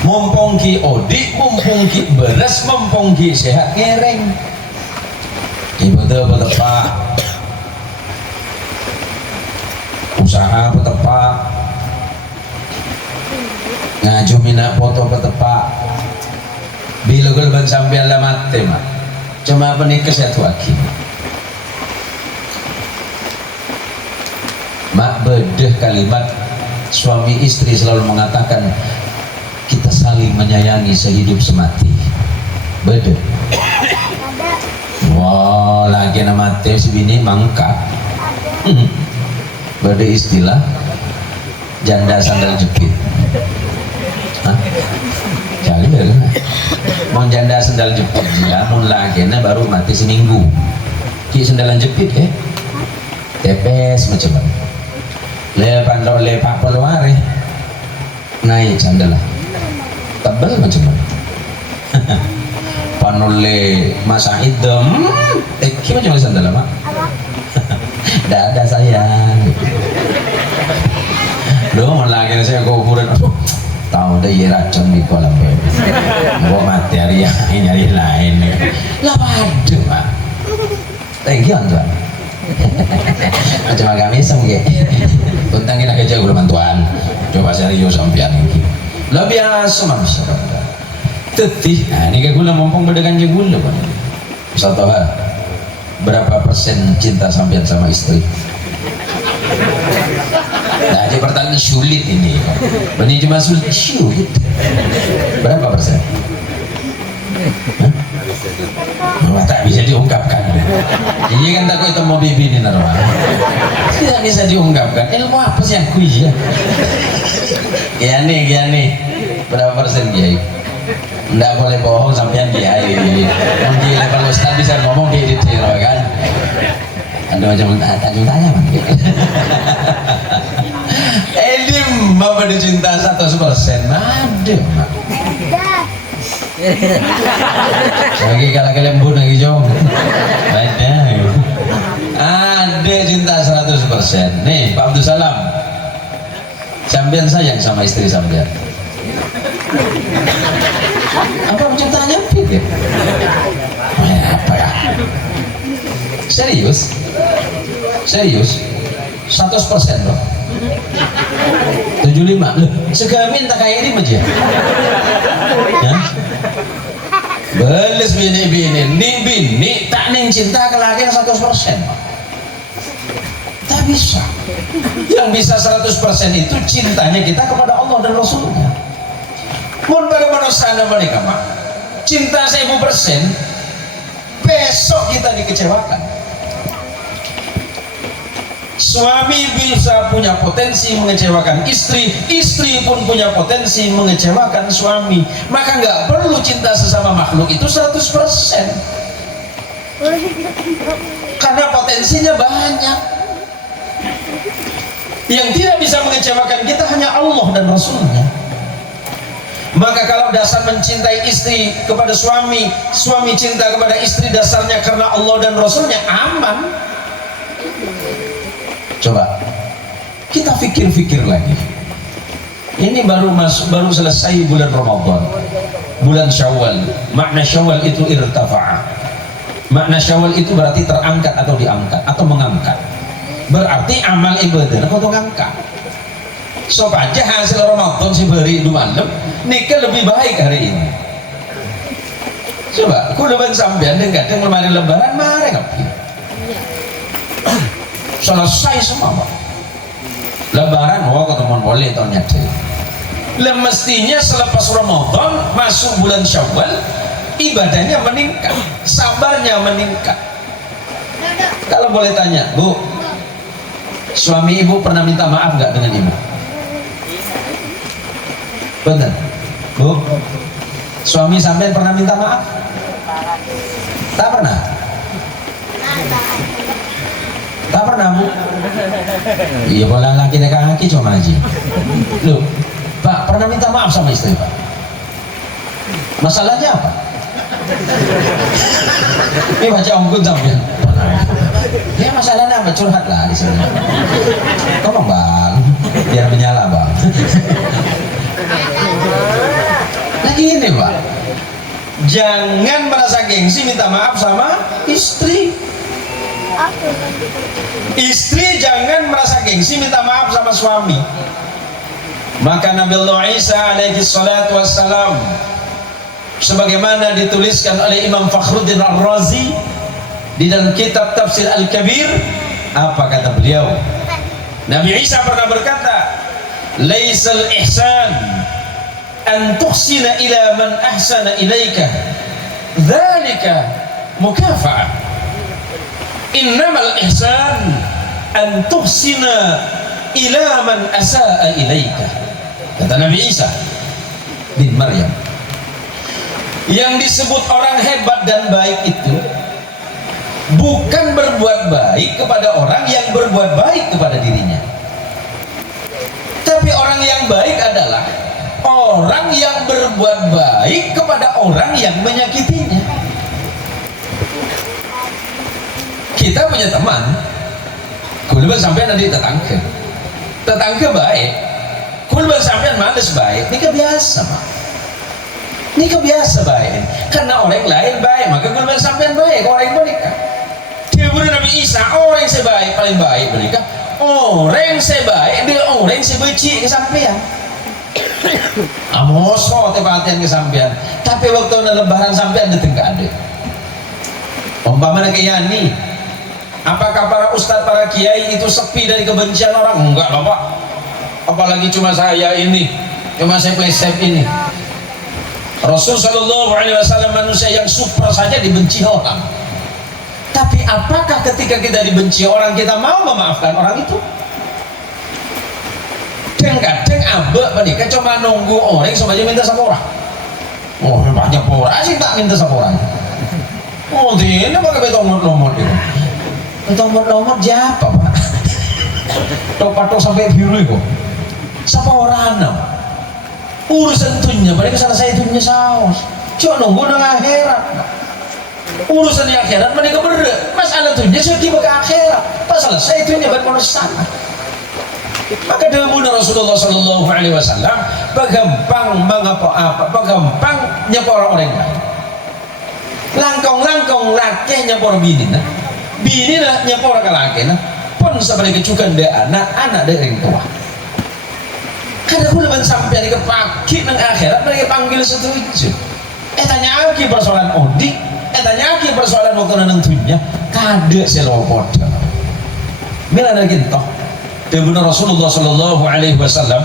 Mumpung ki odik, mumpung ki beras, mumpung ki sehat ngereng. Ibu betepak, usaha betepak, ngaju minat foto betepak. Bila gulban sambil lah mati mak, cuma penikah satu lagi. Mak bedah kalimat suami istri selalu mengatakan kita saling menyayangi sehidup semati. Bedah. Wah, lagi nama mati si bini mangkat. Bedah istilah janda sandal jepit. Hah? Jali ya kan? Mau janda sandal jepit dia, mau lagi baru mati seminggu. Ki sandalan jepit tepes macam mana? Pandau lepak peluare naik sandal tebel macam mana panole masa idem macam mana sandal mak tidak ada sayang doh lagi saya kau ukuran tahu deh ya racun di kolam gua mati hari nyari lain lah waduh mak thank you tuan macam agak misem ya untangin aja gue bantuan coba serius sampian ini lah biasa manusia tetih nah ini kayak gula mumpung berdekan je gula bisa tahu berapa persen cinta sampian sama istri nah dia pertanyaan sulit ini benih cuma sulit berapa persen tak bisa diungkapkan. Iya kan takut itu mau bibi ini narwa. Tidak bisa diungkapkan. Ilmu apa sih yang kuis ya? Giani. Berapa persen Kiai? Tidak boleh bohong sampean Kiai. Nanti level ustaz bisa ngomong di detail kan? Ada macam tanya man. Edim bapak dicinta 100%. Ada mak. Lagi kalau kelembun lagi jom ada cinta 100%. Nih Pak Abdul Salam, sampean sayang sama istri sampean apa cintanya pikir apa ya serius 100% loh 75 loh segala minta kayak ini aja ya? beles bini nih bini tak ning cinta ke laki 100%, tak bisa. Yang bisa 100% itu cintanya kita kepada Allah dan Rasulnya. Mun pada manusia mereka mah cinta 1000%, besok kita dikecewakan. Suami bisa punya potensi mengecewakan istri, istri pun punya potensi mengecewakan suami. Maka nggak perlu cinta sesama makhluk itu 100%, karena potensinya banyak. Yang tidak bisa mengecewakan kita hanya Allah dan Rasulnya. Maka kalau dasar mencintai istri kepada suami, suami cinta kepada istri dasarnya karena Allah dan Rasulnya, aman. Coba kita pikir-pikir lagi. Ini baru selesai bulan Ramadan, bulan Syawal. Makna Syawal itu irtafa'a. Makna Syawal itu berarti terangkat atau diangkat atau mengangkat. Berarti amal ibadah atau ngangkat. So aja hasil Ramadan si beri 2 malam nikah lebih baik hari ini. Coba kudu ben sampean kadang lemari lebaran mare ngopi. Selesai semua Pak. Lebaran ketemuan boleh tahun nyate. Mestinya selepas Ramadan masuk bulan Syawal, ibadahnya meningkat, sabarnya meningkat. Kalau boleh tanya, Bu, suami ibu pernah minta maaf nggak dengan ibu? Benar, Bu? Suami sampai pernah minta maaf? Tak pernah? Tak pernah, Bu? Iya, bola laki dan kaki cuma aja. Loh, Pak, pernah minta maaf sama istri, Pak? Masalahnya apa? Ini baca ongkun sampai. Ya masalahnya apa? Curhat lah di sini. Tolong Bang, biar menyala Bang. Nah gini Pak, jangan merasa gengsi minta maaf sama istri. Istri jangan merasa gengsi minta maaf sama suami. Maka Nabi Allah Isa alaihi salatu wassalam, sebagaimana dituliskan oleh Imam Fakhruddin Ar-Razi di dalam kitab Tafsir Al-Kabir, apa kata beliau? Nabi Isa pernah berkata, "Laisal ihsan an tuhsina ila man ahsana ilaika, dzalika mukafa'ah. Innamal ihsan an tuhsina ila man asaa ilaika." Kata Nabi Isa bin Maryam, yang disebut orang hebat dan baik itu bukan berbuat baik kepada orang yang berbuat baik kepada dirinya, tapi orang yang baik adalah orang yang berbuat baik kepada orang yang menyakitinya. Kita punya teman, kulban sampai nanti tetangga baik, kulban sampai males baik, ini kebiasa Pak. Ini kebiasa baik, karena orang lain baik, maka kulban sampai baik, orang yang menikah. Dia benar Nabi Isa, orang yang sebaik paling baik menikah, orang yang sebaik dia orang yang sebenci kesampean. Amoso tepatian kesampean, tapi waktu lebaran sampean dia tengah ada. Umpamanya kayak ini, apakah para ustadz, para kiai itu sepi dari kebencian orang? Enggak Bapak, apalagi cuma saya ini, cuma saya plesep ini. Rasul Shallallahu Alaihi Wasallam manusia yang super saja dibenci orang. Tapi apakah ketika kita dibenci orang kita mau memaafkan orang itu? Kadang abe menikah cuma nunggu orang supaya minta sama orang. Oh banyak orang sih tak minta sama orang. Oh ini pakai nomor itu. Nomor siapa Pak? Patok sampai biru itu. Siapa orang nam? Urusan tunya, mereka selesai tunya saus. Cuma nunggu dengan akhirat. Urusan di akhirat mereka berat. Masalah tunya sudah tiba ke akhirat. Pas selesai tunya berperusahaan. Maka dalam Rasulullah Sallallahu Alaihi Wasallam bagampang bagampang nyepor orang lain. Langkong laki nyepor bini nah. Bini lah nyepor ke laki nah. Pun sebagai kecukan dia anak dari tua. Karena aku leban sampai ke pagi nang akhirat mereka panggil setuju. tanya lagi persoalan odik, tanya lagi persoalan waktu nang dunia, kade selopoda. Bila ada gitu, Ibnu Rasulullah Shallallahu Alaihi Wasallam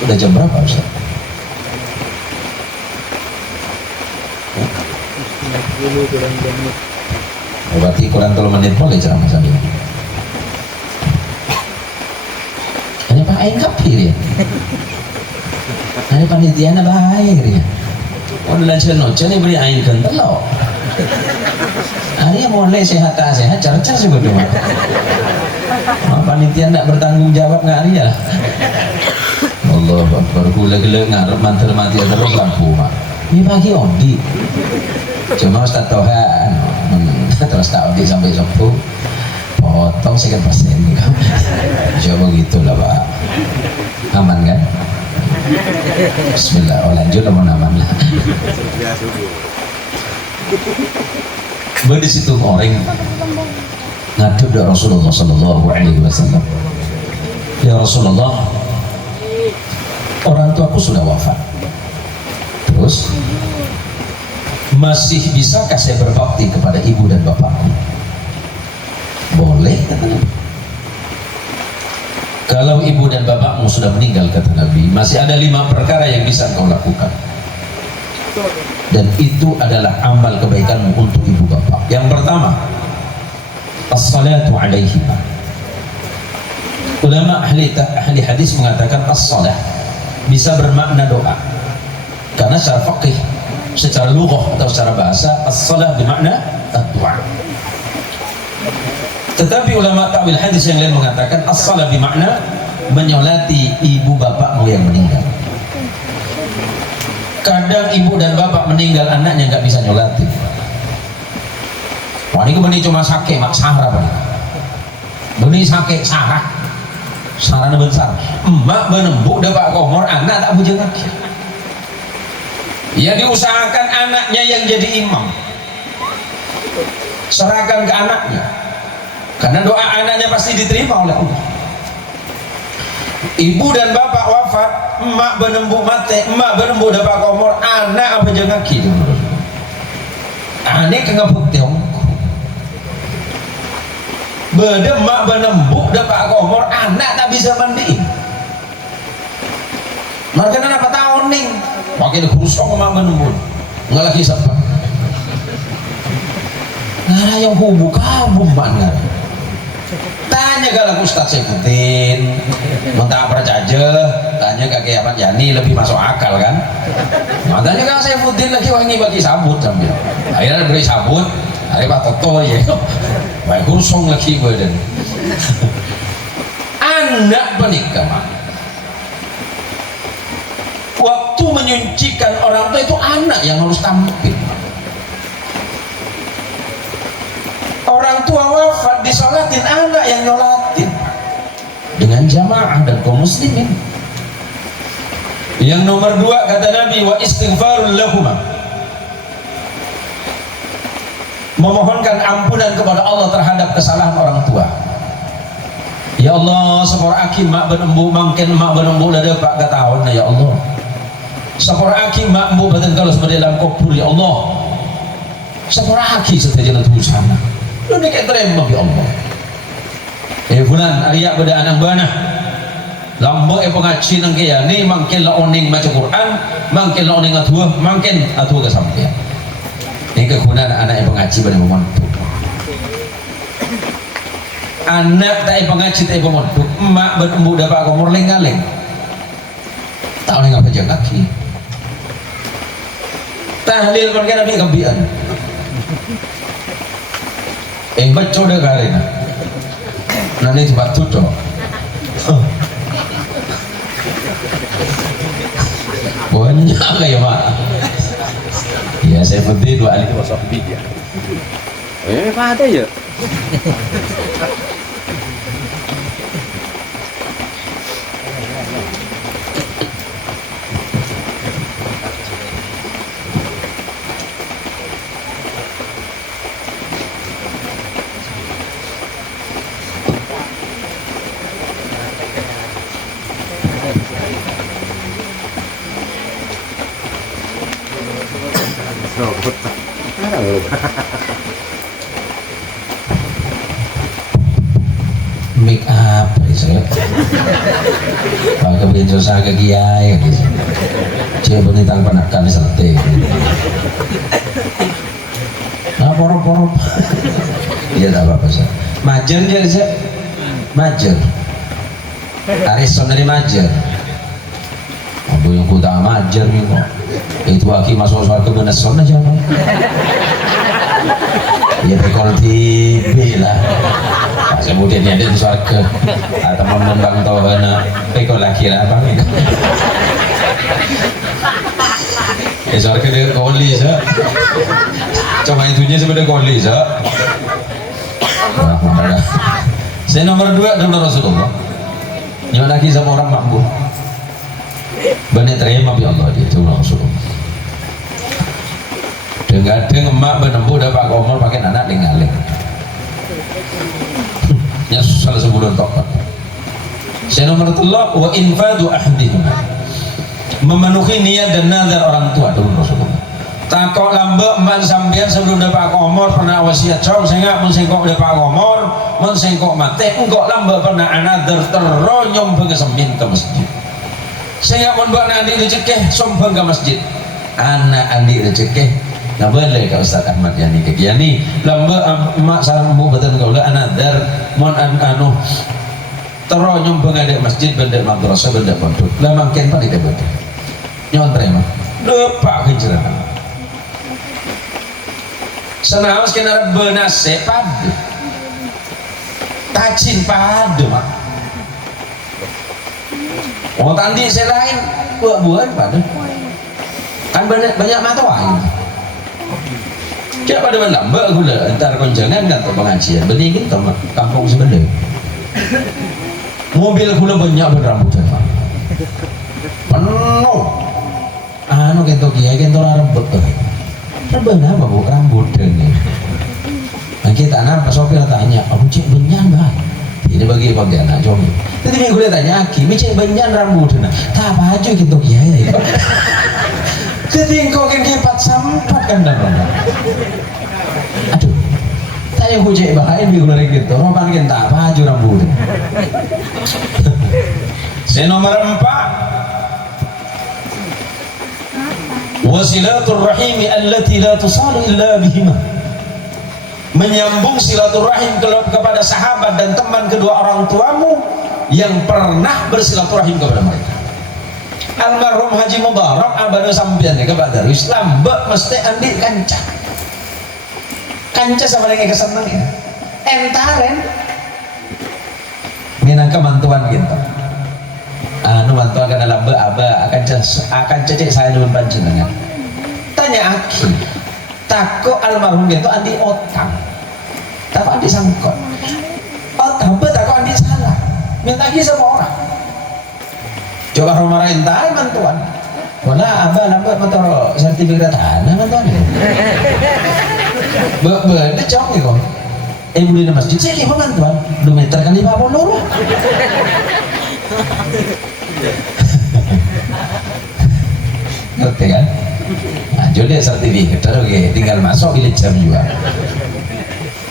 sudah jam berapa Ustaz? Berarti kurang 3 menit boleh ceramah sambil. Hanya Pak Aing kapir ya. Hanya panitia na bahaya ya. Oh dalam channel ni beri Aing kental loh. Hari boleh sehat cercar juga dulu. Panitia nak bertanggung jawab nggak hari ya. Allah Akbar gula-gula ngarep mantel mati terus lampu mak. Ini pagi odi. Cuma Ustaz Toha terus tak odi sampai Sabtu potong sekian persen nih kan. Coba gitulah Pak. Aman kan? Bismillah, oh lanjut aman lah. Di situ orang ngadep dari Rasulullah Sallallahu Alaihi Wasallam. Ya Rasulullah, orang tuaku sudah wafat. Terus masih bisakah saya berbakti kepada ibu dan bapakku? Boleh, kata Nabi. Kalau ibu dan bapakmu sudah meninggal, kata Nabi, masih ada 5 perkara yang bisa kau lakukan. Dan itu adalah amal kebaikanmu untuk ibu bapak. Yang pertama, as-salatu alaihima. Ulama ahli hadis mengatakan as-salah bisa bermakna doa. Karena secara faqih, secara lughah atau secara bahasa, as-salah bermakna doa. Tetapi ulama ta'wil hadis yang lain mengatakan as-salah bermakna menyolati ibu bapakmu yang meninggal. Kadang ibu dan bapak meninggal, anaknya nggak bisa nyolati. Wah ini benih cuma sakit mak sarah apa nih? Benih sakit sarah, sarana besar. Emak benembuk dapat komor, anak tak bujang lagi. Ya diusahakan anaknya yang jadi imam. Serahkan ke anaknya, karena doa anaknya pasti diterima oleh Allah. Ibu dan bapak wafat, emak benembuk mati, emak benembuk dapat komor, anak apa jangan kiri. Ini kengaput tiong. Beda emak benembuk dapat komor, anak tak bisa mandiin. Mereka apa tahun nih? Pakai kusong emak benembuk, nggak lagi sempat. Nggak yang hubu kabum mana? Tanya kalau Ustaz Saifuddin, mentah percaya, tanya kakek Ahmad Yani lebih masuk akal kan? Tanya kalau Saifuddin lagi wangi bagi sabut sambil, akhirnya beri sabut, akhirnya Pak Toto ya, baik kosong lagi badan. Anak penikah, waktu menyucikan orang tua itu anak yang harus tampil. Orang tua wafat disolatin, anak yang nyolatin dengan jamaah dan kaum muslimin. Yang nomor 2 kata Nabi, wa istighfarul lahuma, memohonkan ampunan kepada Allah terhadap kesalahan orang tua. Ya Allah, sepora aki mak benembu mangken mak benembu lada pak katahon ya Allah. Sepora aki mak bu badan kalau seperti dalam kubur ya Allah. Sepora aki setelah jalan sana. Lu nih kayak terima ya Allah. Fulan Arya beda anak banah. Lambo pengaji nang kaya ni mangkin la oning maca Quran, mangkin la oning atua, mangkin atua ke sampean. Ini kegunaan anak yang pengaji pada memondok. Anak tak pengaji tak memondok, emak berembu dapat komor lengaleng. Tak oleh ngapa jaga kaki. Tahlil mereka Nabi kebian. Baca dah karena nanti cepat tutup. Banyak kayak mak. Ya saya putih 2 kali masuk video. Ada ya. make up saya pakai baju saya kiai gitu coba nih tanpa nakan sate nah porop iya tak apa-apa sih majer aja sih majer Arison dari majer aku yang ku tak majer nih kok itu aki masuk suatu beneson aja ya bekol TV lah kemudian ada di surga atau membang tahu na bekol laki lah bang di surga dia koli sah cuma itunya sebenarnya koli sah saya nomor 2 adalah Rasulullah yang lagi sama orang makmur benar terima bi Allah dia itu Rasulullah dengan emak benembu udah Pak Komor pakai anak tinggalin ya salah sebulan topat saya nomor 3 wa infadu ahdihim memenuhi niat dan nazar orang tua dulu Rasulullah takok lambe emak sampean sebelum udah Pak Komor pernah wasiat cong sehingga mun sengkok udah Pak Komor mun sengkok mate engkok lambe pernah anadar teronyong pengesemin ke masjid sehingga mun buat adik rezeki sombong ke masjid anak adik rezeki nggak boleh ke Ustaz Ahmad Yani kegiani lamba emak sarang bu betul kau lah anadar mon anu teronyong pengadek masjid benda madrasah benda pondok lah makin pada kita betul nyontre mah lepak hijrah senawas kena benase padu tajin padu mak oh tadi saya lain buat padu kan banyak mata siapa ada lamba gula entar konjangan kan pengajian benih kita kampung sebelah mobil gula banyak berrambutan penuh anu kento kiai kento rambut rebah apa bu rambut ini kita anak sopir tanya aku cek benyan bah ini bagi bagian anak jomi jadi minggu dia tanya aki cek benyan rambut tak baju kento kiai ketingkau kan kepat sampat kan dan aduh saya hujai bahaya di luar gitu roman kan tak baju rambut saya nomor 4 wasilatul rahimi allati la tusalu illa bihima menyambung silaturahim kepada sahabat dan teman kedua orang tuamu yang pernah bersilaturahim kepada mereka almarhum Haji Mubarak abadu sampian ke Badar Islam mbak mesti andi kanca sama dengan kesenang ya entaren minangka mantuan gitu anu mantuan kan dalam mbak abah akan cecek saya dulu panjenengan tanya aki takut almarhum itu andi otang takut andi sangkot otang takut andi salah minta lagi sama orang coba rumah rentai mantuan wala abah lambat motor sertifikat tanah mantuan beda cok nih kok beli di masjid saya lima mantuan 2 meter kali 50 loro ngerti kan nah jadi sertifikat oke tinggal masuk pilih jam juga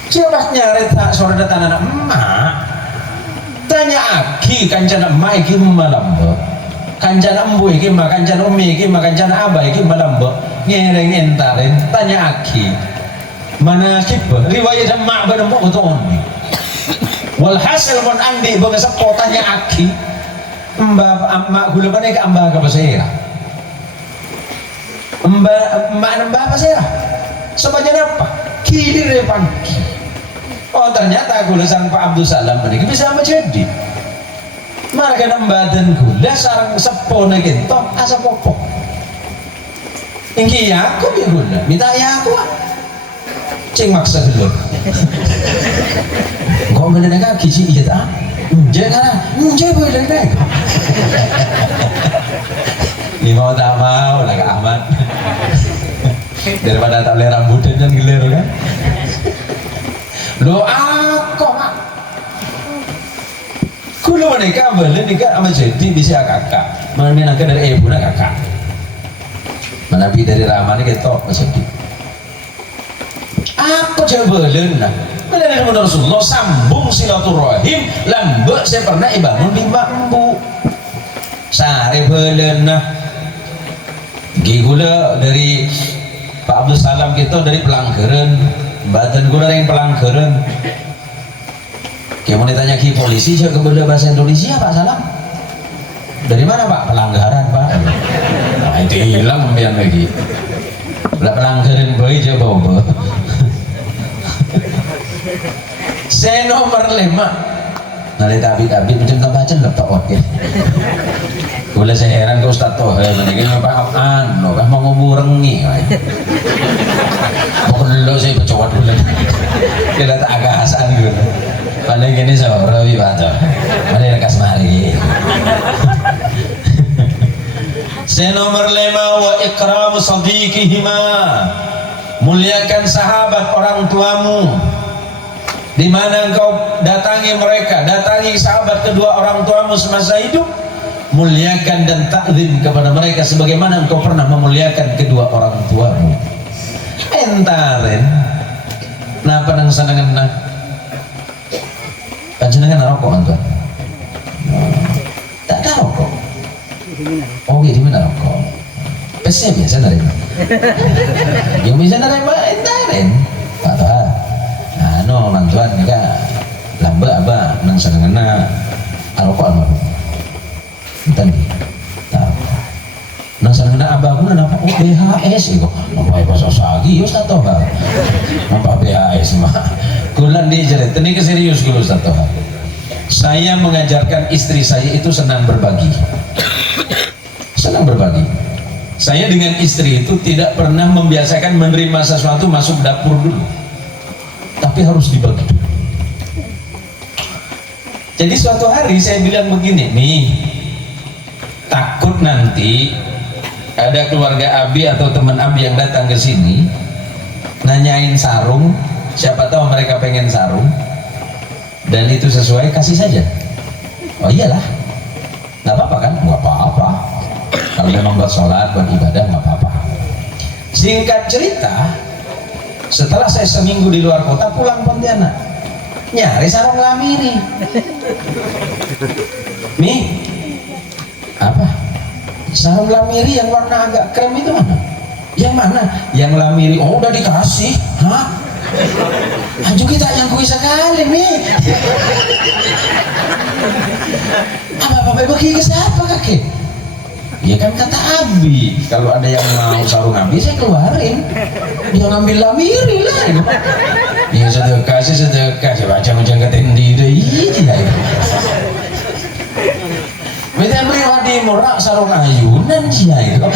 siapa nyari tak sore datang anak emak tanya aki kancana emak iki malambo kancana embu iki mah kancana umi iki mah kancana abah iki malambo ngereng entarin tanya aki mana kibah riwayat emak benemuk betul umi walhasil mon andi baga sepo tanya aki emak gula mana ke ambah ke pasera emak apa pasera sebanyak apa kiri repan oh ternyata gula sang Pak Abdul Salam ini bisa menjadi mereka nembadan gula sarang sepo gitu asa popok ingki aku ya gula minta ya aku cing maksa dulu kok bener kaki sih iya tak jangan boleh naik ini mau tak mau lah Kak Ahmad daripada tak boleh rambutan dan gelir kan lo aku mak kulo menikah boleh nikah sama jadi bisa kakak mana nikah dari ibu nak kakak Menabi dari ramane ketok sedih. Aku jabalen nah. Benar benar Rasulullah sambung silaturahim lambek saya pernah ibangun di bambu. Sare belen nah. Gula dari Pak Abdul Salam kita dari Pelanggaran, badan gula dari Pelanggaran. Kayak mau ditanya ki polisi saya kebelah bahasa Indonesia Pak Salam. Dari mana Pak? Pelanggaran Pak. Nah, itu hilang kemudian lagi. Lah pelanggaran boy coba. Saya nomor 5. Nanti tabi macam tak baca laptop oke. Boleh saya heran ke Ustaz Tohe, mendingan apa anu, kah mau nguburengi. Pokoknya dulu saya bercoba dulu. Kita tak agasan gitu. Paling gini seorang baca. Mari rekas mari. Saya nomor 5 wa ikramu sadiqihima. Muliakan sahabat orang tuamu. Di mana engkau datangi mereka, datangi sahabat kedua orang tuamu semasa hidup, muliakan dan takzim kepada mereka sebagaimana engkau pernah memuliakan kedua orang tuamu. Entaren nah penang sanangan nah panjenengan rokok antuan tak ada rokok. Oh iya dimana rokok PC biasa dari mana yang bisa dari mana entaren tak tahu. No mantuan nika lamba aba nang sanangana aroko almarhum enten ta nang sanangana aba aku napa oh BHS iku napa bahasa sagi yo sato ha napa BHS mah kulan dia jerit ini serius kulo sato ha. Saya mengajarkan istri saya itu senang berbagi. Senang berbagi. Saya dengan istri itu tidak pernah membiasakan menerima sesuatu masuk dapur dulu, tapi harus dibagi. Jadi suatu hari saya bilang begini, nih takut nanti ada keluarga Abi atau teman Abi yang datang ke sini nanyain sarung, siapa tahu mereka pengen sarung dan itu sesuai, kasih saja. Oh iyalah, nggak apa-apa kan? Nggak apa-apa. Kalau memang buat sholat, buat ibadah nggak apa-apa. Singkat cerita, setelah saya seminggu di luar kota pulang Pontianak nyari sarung lamiri. Nih apa sarung lamiri yang warna agak krem itu mana? Yang mana? Yang lamiri. Oh udah dikasih. Hah? Anju kita yang kui sekali nih. Apa bagi ke siapa kakek? Ya kan kata Abi, kalau ada yang mau sarung Abi saya keluarin. Dia ngambil lamiri lah. Ya sedekah sih sedekah, saya baca macam ketendi deh. Iya. Kita pribadi murah sarung ayunan sih itu.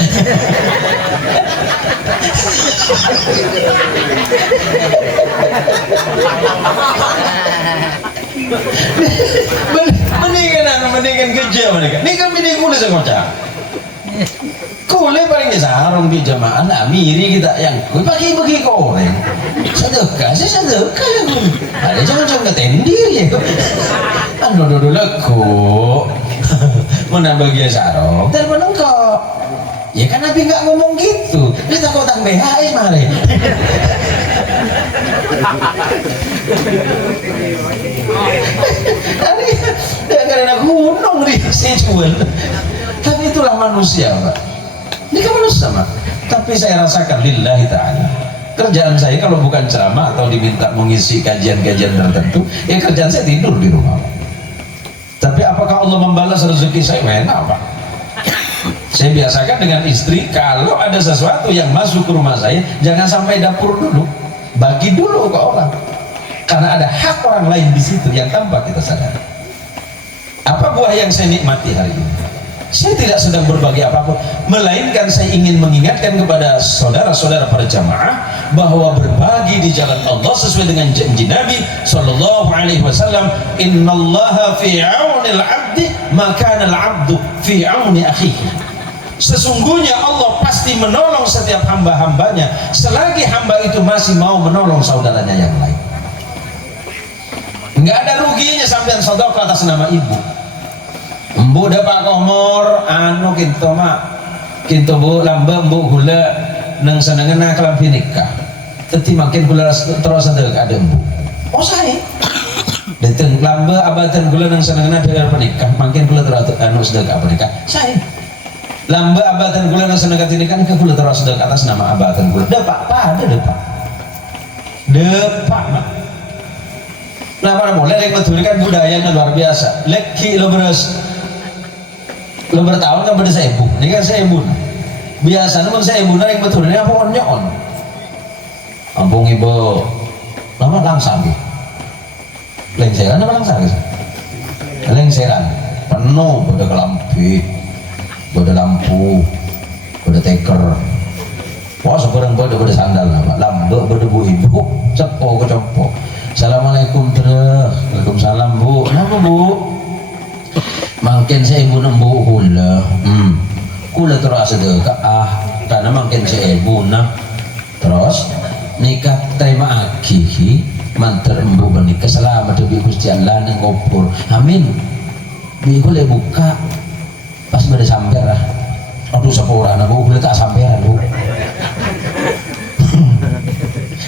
Mendingan kerja mereka. Ini kami ini kulit sekocak. Kulit paling sarung di jamaah lamiri kita yang gue pakai bagi koreng. Sedekah sih sedekah ya gue. Ada jangan ketendi ya. Anu dulu leko. Mana bagian sarung telepon engkau. Ya kan Nabi nggak ngomong gitu. Ini takut tang BHS mari. Karena gunung di Sichuan. Tapi itulah manusia Pak. Ini kan manusia Pak. Tapi saya rasakan lillahi ta'ala. Kerjaan saya kalau bukan ceramah atau diminta mengisi kajian-kajian tertentu, ya kerjaan saya tidur di rumah. Tapi apakah Allah membalas rezeki saya? Enak Pak. Saya biasakan dengan istri, kalau ada sesuatu yang masuk ke rumah saya, jangan sampai dapur dulu, bagi dulu ke orang, karena ada hak orang lain di situ yang tanpa kita sadari. Apa buah yang saya nikmati hari ini? Saya tidak sedang berbagi apapun, melainkan saya ingin mengingatkan kepada saudara-saudara para jamaah bahwa berbagi di jalan Allah sesuai dengan janji Nabi Sallallahu Alaihi Wasallam, Innallaha fi aunil abdi maka al abdu fi auni akhihi. Sesungguhnya Allah pasti menolong setiap hamba-hambanya selagi hamba itu masih mau menolong saudaranya yang lain. Nggak ada ruginya sampean sedekah atas nama ibu. Embu dah Pak Komor, anu gitu mak kintu bu lamba bu gula nang senengan kelampi nikah teti makin gula terus ada bu oh saya dateng lamba abatan gula nang senengan ada pernikah makin gula terus anu sedekah pernikah saya lamba abatan gula nang senengan nikah ke gula terus sedekah atas nama abatan gula depak pada depak nah para boleh lek kan budaya yang luar biasa lek lo bertahun kan pada saya ibu ini kan saya ibu biasanya pun saya ibu yang betul ini apa on ampung ibu lama langsam lengseran apa langsam lengseran penuh pada kelampi pada lampu pada teker wah sekarang pada sandal lambe pada bu ibu cepo ke cepo assalamualaikum terus waalaikumsalam bu kenapa bu makin saya ibu nembu kula terus sedekah karena makin saya ibu terus nikah terima akihi mantar embu bernikah selamat lebih Gusti Allah nang ngopur amin bi kula buka pas bade samper lah aduh sepurana bu kula tak samperan bu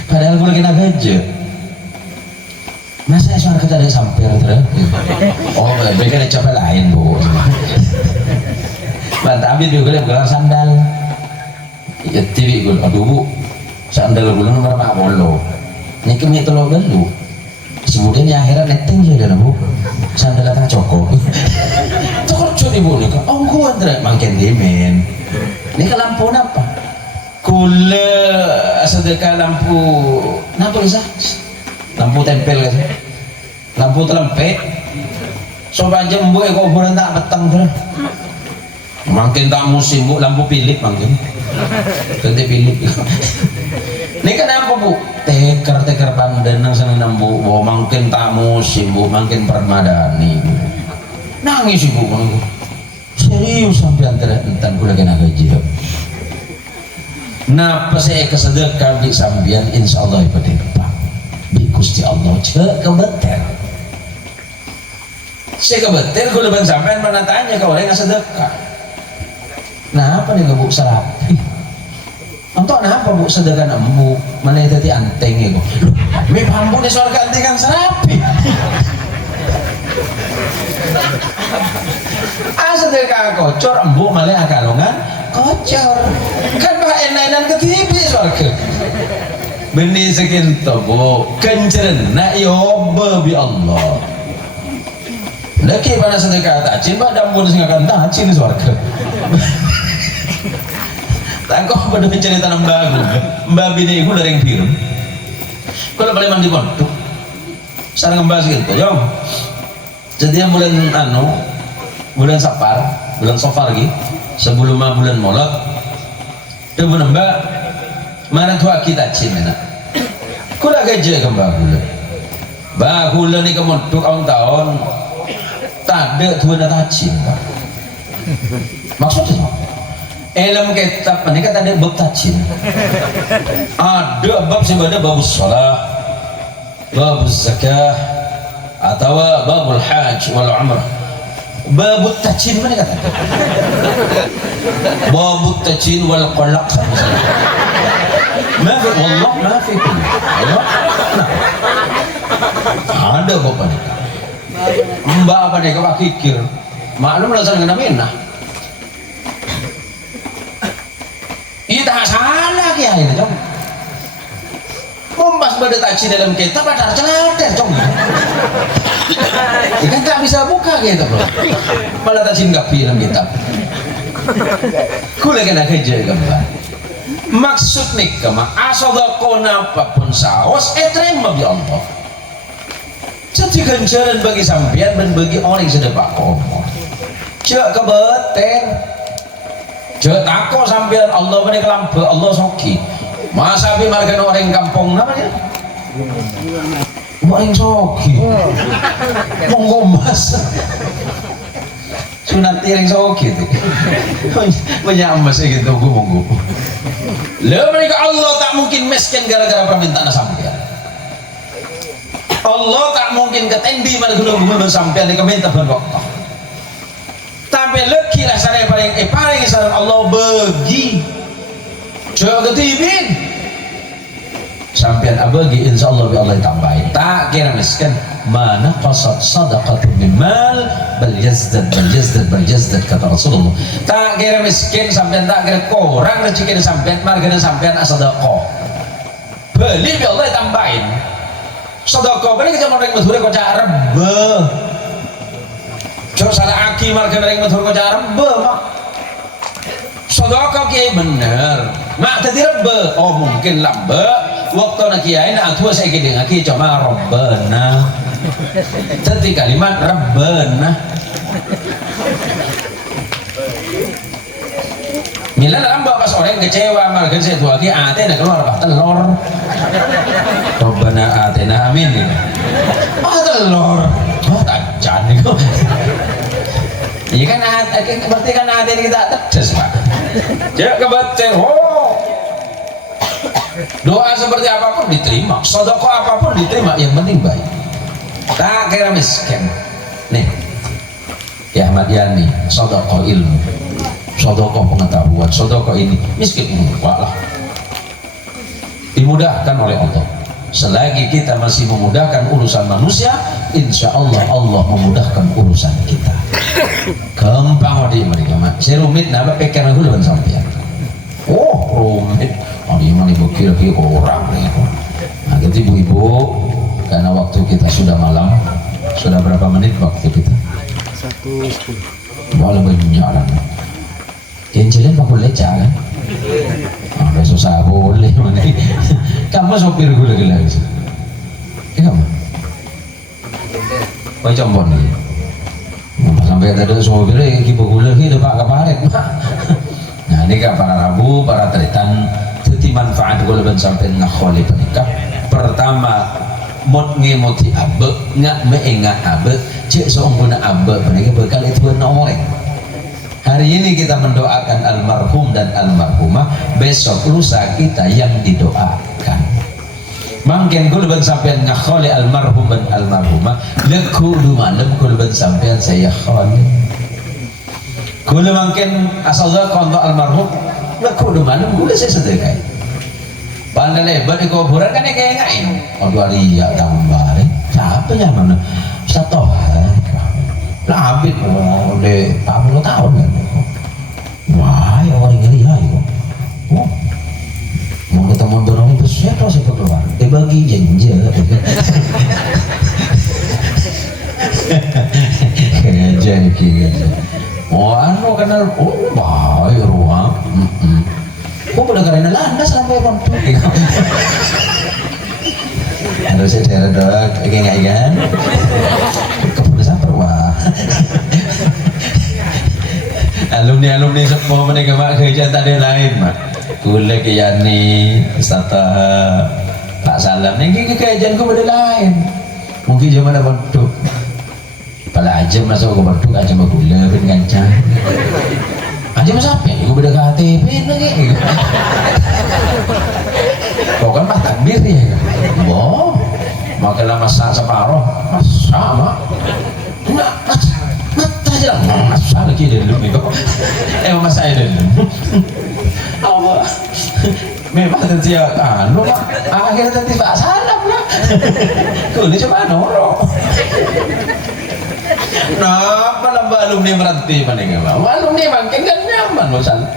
padahal kula kena gaje masa suara kita ada sampai terus oh mereka ada capek lain bu bantah ambil juga lihat gelar sandal ya TV gue aduh bu sandal gue nomor apa bolo ini kami tolong dulu kemudian ya akhirnya netting sudah bu sandal tak cokok cokok cuci bu nih oh gue antre makin dimin ini ke lampu apa kula sedekah lampu napa bisa lampu tempel kan lampu telempek sobat jembu kuburan tak petang terus makin tak musim bu lampu pilip makin ganti pilip ini kenapa bu teker pandan nang sana bu bahwa makin tak musim bu makin permadani bu nangis ibu serius sampai antara entan kula kena gaji napa saya kesedekah di sambian insyaallah ibadah bi Gusti Allah cek kebeter saya kebeter gue leban sampean mana tanya ke orang yang sedekah nah apa nih bu serapi untuk apa bu sedekah embu mana itu ti anteng ya bu mi pambu di surga anteng kan serapi sedekah kocor embu malah akalongan kocor kan bah enak-enak ketipi surga benih sekinto bu kenceren na yoba bi Allah lagi pada sedekah tacin pada pun singakan tacin suarga tangkap pada cerita mbak bini iku dari yang biru kalau boleh mandi pondok sarang ngebahas gitu yong jadi bulan Safar bulan Safar gitu sebelum bulan Molot itu mbak mana tua kita cina kula gaje ke bahula ni kemudian tahun tak ada tuan ada cinta maksudnya ilmu kitab ini kan ada bab tajin ada bab sebenarnya bab salat bab zakah atau babul hajj wal umrah bab tajin mana kata bab tajin wal qalaq ma fi wallah ma fi ada bapak nih mbak apa nih kau kikir maklum lah sana kena minah ini tak salah kia ini dong membahas pada taksi dalam kitab ada celada dong ikan tak bisa buka gitu bro malah taksi nggak dalam kitab ku lagi nak kerja gambar maksud nikah mah asodakona apapun saos terima bi Allah jadi ganjaran bagi sampean dan bagi orang yang sedang pak komo cek kebeter cek tako sampean Allah beri kelambe Allah soki masa bi marga orang kampung namanya orang soki monggo mas sunat yang soki itu punya emas gitu gue monggo lalu mereka Allah tak mungkin miskin gara-gara permintaan sampean Allah tak mungkin ketendi mana gunung-gunung sampean di keminta berwaktu tapi leki lah saya paling saran Allah coba ketibin sampean abagi insyaallah bi Allah tambahin tak kira miskin mana qasad sadaqatu min mal bal yazdad kata Rasulullah tak kira miskin sampean tak kira kurang rezeki sampean margane sampean sedekah beli bi Allah tambahin sedekah beli ke jaman rek madhure kok cak rebe coba salah aki margane rek madhure kok cak rebe mak sedekah kiai bener mak tadi rebe oh mungkin lambe waktu nak kiai nak tua saya kira ngaki cuma Rabbana tadi kalimat Rabbana Mila lambak pas orang kecewa marga saya tua ki ate nak keluar apa telur Rabbana atena amin gitu telur tajan itu iya kan berarti kan ate kita tetes pak cek kebetul doa seperti apapun diterima, sedekah apapun diterima, yang penting baik. Tak kira miskin. Nih, ya Ahmad Yani, sedekah ilmu, sedekah pengetahuan, sedekah ini miskin enggak lah. Dimudahkan oleh Allah. Selagi kita masih memudahkan urusan manusia, insya Allah Allah memudahkan urusan kita. Gampang di mereka mak. Saya rumit, napa pikiran aku dengan sampean. Oh rumit. Ini kira-kira orang nih. Nah gitu ibu-ibu, karena waktu kita sudah malam, sudah berapa menit waktu kita? 1:10. Walau banyak. Kencelin pak boleh jalan. Besok saya boleh mana? Kamu sopir gula-gula gitu. Kamu? Kau combon nih. Sampai ada sopirnya kipu gula gitu pak kaparet pak. Nah ini kan para rabu, para teritan. Manfaat kalau ben sampai ngakholi penikah pertama mot ngemoti abe ngak meenga abe cek seorang guna abe penikah bekal itu orang hari ini kita mendoakan almarhum dan almarhumah besok lusa kita yang didoakan mungkin kalau ben sampai ngakholi almarhum dan almarhumah lekudu malam kalau ben sampai saya kholi kalau mungkin asalnya kontak almarhum lekudu malam gue saya sedekah pandai lebar di kuburan kan kayak ngain aduh ya tambah siapa yang mana satu labit udah 40 tahun kan wah ya orang ngeri ya mau ketemu dorongnya besar terus saya keluar bagi jenja kerja gitu oh anu kenal oh bahaya ruang kok udah karena landas sampai kontuk harusnya saya doa kayak kan kemudian sabar wah alumni semua mereka mak kerja tadi lain mak kule ke Yani Ustaz Pak Salam ini kerjaan ku beda lain mungkin zaman ada kontuk pala aja masuk ke kontuk aja mau gula kan kancah aja mas apa ya? Gue beda KTP lagi kau kan mah takbir ya boh makalah masa separoh sama enggak mata aja lah masa lagi dari dulu nih masa aja dari dulu apa memang tentu ya kan akhirnya tentu Pak Salam lah kau ini coba norok nah apa alumni berhenti mana enggak mau alumni makin kan nyaman lo salah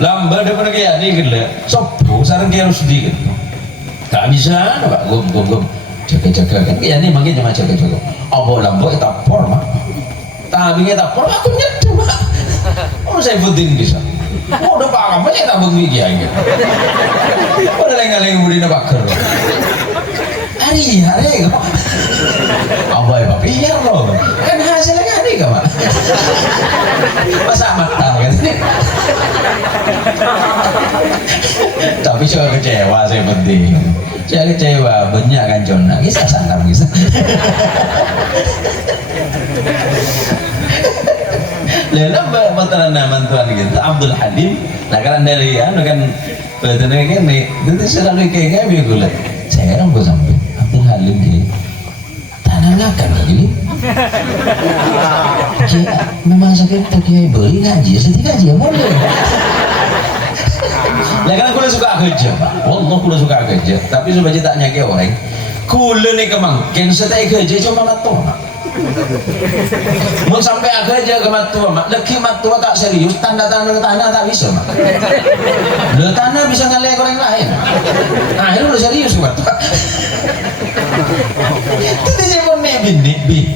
lamba ada pada kayak ni gitu sopo sarang dia harus sedikit tak bisa pak gom jaga kan kayak ni makin cuma jaga abok lamba itu por mak tapi kita por aku nyetu mak oh saya penting bisa oh udah pak apa sih tak begini ya gitu udah lengah budi nak bakar hari apa ya pak biar loh kan hasilnya hari kan pak masa mata kan tapi saya kecewa saya penting saya kecewa banyak kan Jona bisa sangkar bisa lalu mantuan gitu Abdul Hadim nah kan dari kan betulnya kan nih itu selalu kayak gini saya orang gue sampai Abdul Halim gini tanangakan lagi memang sakit kiai beli ngaji sedih ngaji ya boleh lah kula suka kerja Pak, wallah kula suka kerja, tapi supaya tak nyake orang kula nih kemangkin setai kerja cuma matua Pak. Mau sampai kerja ke matua Pak, lagi matua tak serius, tanda-tanda tanah tak bisa Pak. Lo tanah bisa ngalih orang lain, akhirnya udah serius Pak. Tadi saya mau bini,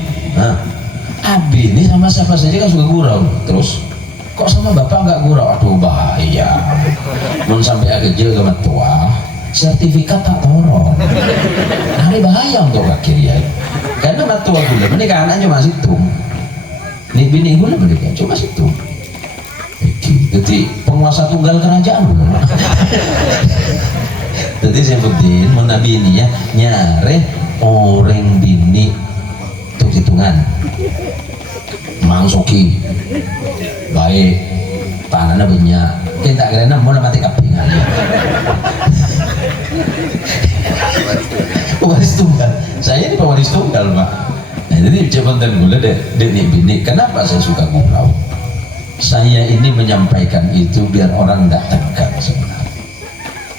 abi ini sama siapa saja kan suka gurau, terus kok sama bapak nggak gurau? Aduh bahaya. Mau sampai kerja ke matua, sertifikat tak torong. Nah, ini bahaya untuk kaki ya. Karena matua gula menikah anaknya cuma situ. Nih bini gula menikah cuma situ. Jadi penguasa tunggal kerajaan. Jadi saya penting menabi ini ya nyare orang bini untuk hitungan. Mangsoki baik tanahnya banyak kita kira mau mati kapingan ya. Pewaris tunggal, saya ini pewaris tunggal Pak. Nah jadi jabatan gula dek bini. Kenapa saya suka gurau? Saya ini menyampaikan itu biar orang tidak tegang sebenarnya.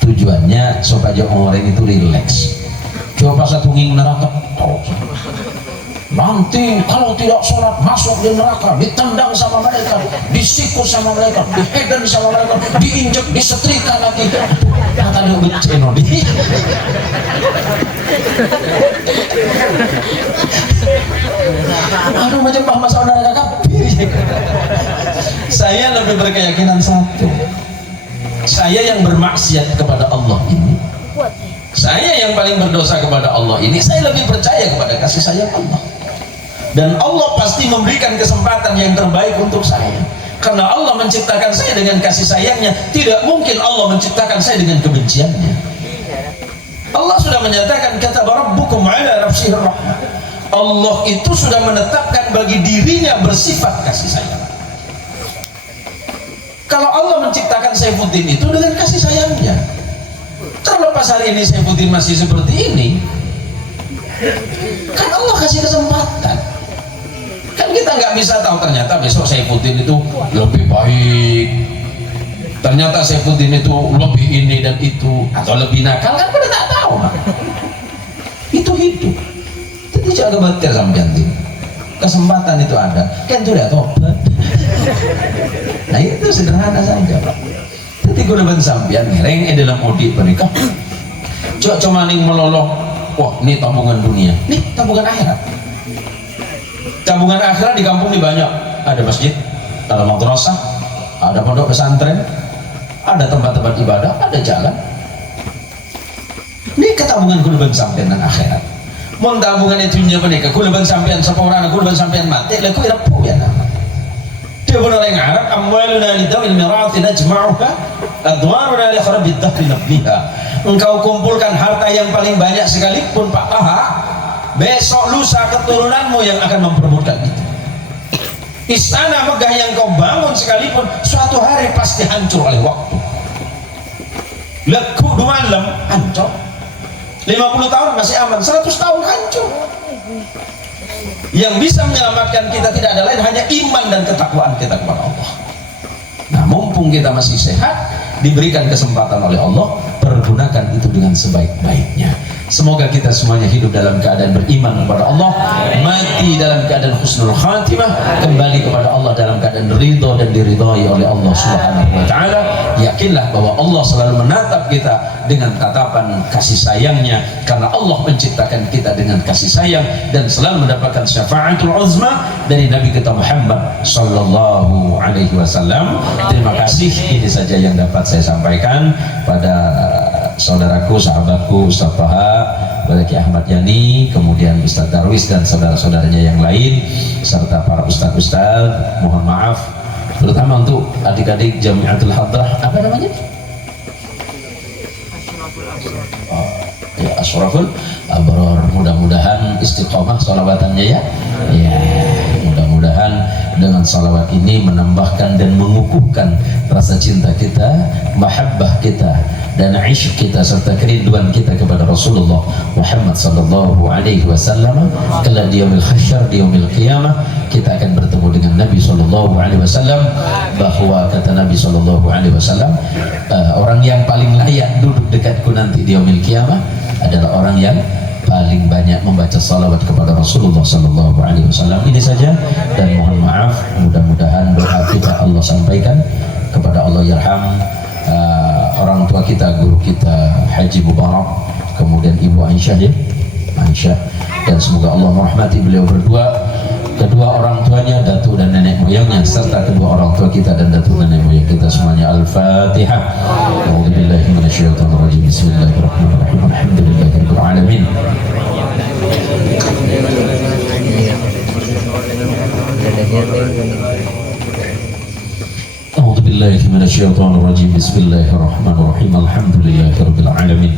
Tujuannya supaya orang itu rileks. Coba satu nging neraka, nanti kalau tidak sholat masuk di neraka, ditendang sama mereka, disikut sama mereka, diheden sama mereka, diinjek, disetrika lagi. Kata dia beceno di. Aduh macam bah masa neraka kapir. Saya lebih berkeyakinan satu. Saya yang bermaksiat kepada Allah ini, saya yang paling berdosa kepada Allah ini, saya lebih percaya kepada kasih sayang Allah. Dan Allah pasti memberikan kesempatan yang terbaik untuk saya. Karena Allah menciptakan saya dengan kasih sayangnya, tidak mungkin Allah menciptakan saya dengan kebenciannya. Allah sudah menyatakan kata rabbukum ala nafsihi rahmah. Allah itu sudah menetapkan bagi dirinya bersifat kasih sayang. Kalau Allah menciptakan Saifuddin itu dengan kasih sayangnya, terlepas hari ini Saifuddin masih seperti ini, kan Allah kasih kesempatan. Kan kita nggak bisa tahu ternyata besok Saifuddin itu lebih baik, ternyata Saifuddin itu lebih ini dan itu, atau lebih nakal, kan kita tak tahu Pak. Itu hidup. Jadi jangan batir sampean tim. Kesempatan itu ada, kan itu udah tobat. Nah itu sederhana saja Pak. Jadi gue leban sampean ngereng dalam audit mereka. Cuma nih melolong, wah ini tabungan dunia, nih tabungan akhirat. Tabungan akhirat di kampung ini banyak, ada masjid, ada madrasah, ada pondok pesantren, ada tempat-tempat ibadah, ada jalan. Ini ketabungan kuleban sampean dan akhirat. Mau tabungan itu nya mereka kuleban sampean seorang, kuleban sampean mati, lalu irapu ya nama. Dia benar yang Arab, amwaluna lidawil mirathi najma'uha, adwaruna li kharabid dahri nabniha. Engkau kumpulkan harta yang paling banyak sekalipun Pak Taha, besok lusa keturunanmu yang akan memperebutkan itu. Istana megah yang kau bangun sekalipun suatu hari pasti hancur oleh waktu. Leku 2 malam hancur, 50 tahun masih aman, 100 tahun hancur. Yang bisa menyelamatkan kita tidak ada lain hanya iman dan ketakwaan kita kepada Allah. Nah mumpung kita masih sehat, diberikan kesempatan oleh Allah, pergunakan itu dengan sebaik-baiknya. Semoga kita semuanya hidup dalam keadaan beriman kepada Allah, mati dalam keadaan husnul khatimah, kembali kepada Allah dalam keadaan ridho dan diridhai oleh Allah Subhanahu wa taala. Yakinlah bahwa Allah selalu menatap kita dengan tatapan kasih sayangnya, karena Allah menciptakan kita dengan kasih sayang dan selalu mendapatkan syafaatul uzma dari Nabi kita Muhammad sallallahu alaihi wasallam. Terima kasih, ini saja yang dapat saya sampaikan pada saudaraku, sahabatku Ustaz Taha, Balaki Ahmad Yani, kemudian Ustaz Darwis dan saudara-saudaranya yang lain, serta para ustaz-ustaz. Mohon maaf terutama untuk adik-adik Jamiatul Hadrah, apa namanya? Ya, Ashraful Abror. Mudah-mudahan istiqomah sholawatannya ya. Ya, mudah-mudahan mudah-mudahan dengan salawat ini menambahkan dan mengukuhkan rasa cinta kita, mahabbah kita, dan isyq kita serta kerinduan kita kepada Rasulullah Muhammad sallallahu alaihi wasallam. Kelak di yaumil hasyr, di yaumil qiyamah, kita akan bertemu dengan Nabi sallallahu alaihi wasallam, bahwa kata Nabi sallallahu alaihi wasallam, orang yang paling layak duduk dekatku nanti di yaumil qiyamah adalah orang yang paling banyak membaca salawat kepada Rasulullah sallallahu alaihi wasallam. Ini saja, dan mohon maaf, mudah-mudahan doa kita Allah sampaikan kepada Allah yarham orang tua kita, guru kita Haji Mubarak, kemudian Ibu Aisyah, ya Aisyah, dan semoga Allah merahmati beliau berdua, kedua orang tuanya, datuk dan nenek moyangnya, serta kedua orang tua kita dan datuk dan nenek moyang kita semuanya. Al-Fatihah. A'udzubillahi minasyaitonir rajim. Bismillahirrahmanirrahim. Alhamdulillahirabbil alamin. أعوذ بالله من الشيطان الرجيم. بسم الله الرحمن الرحيم. الحمد لله رب العالمين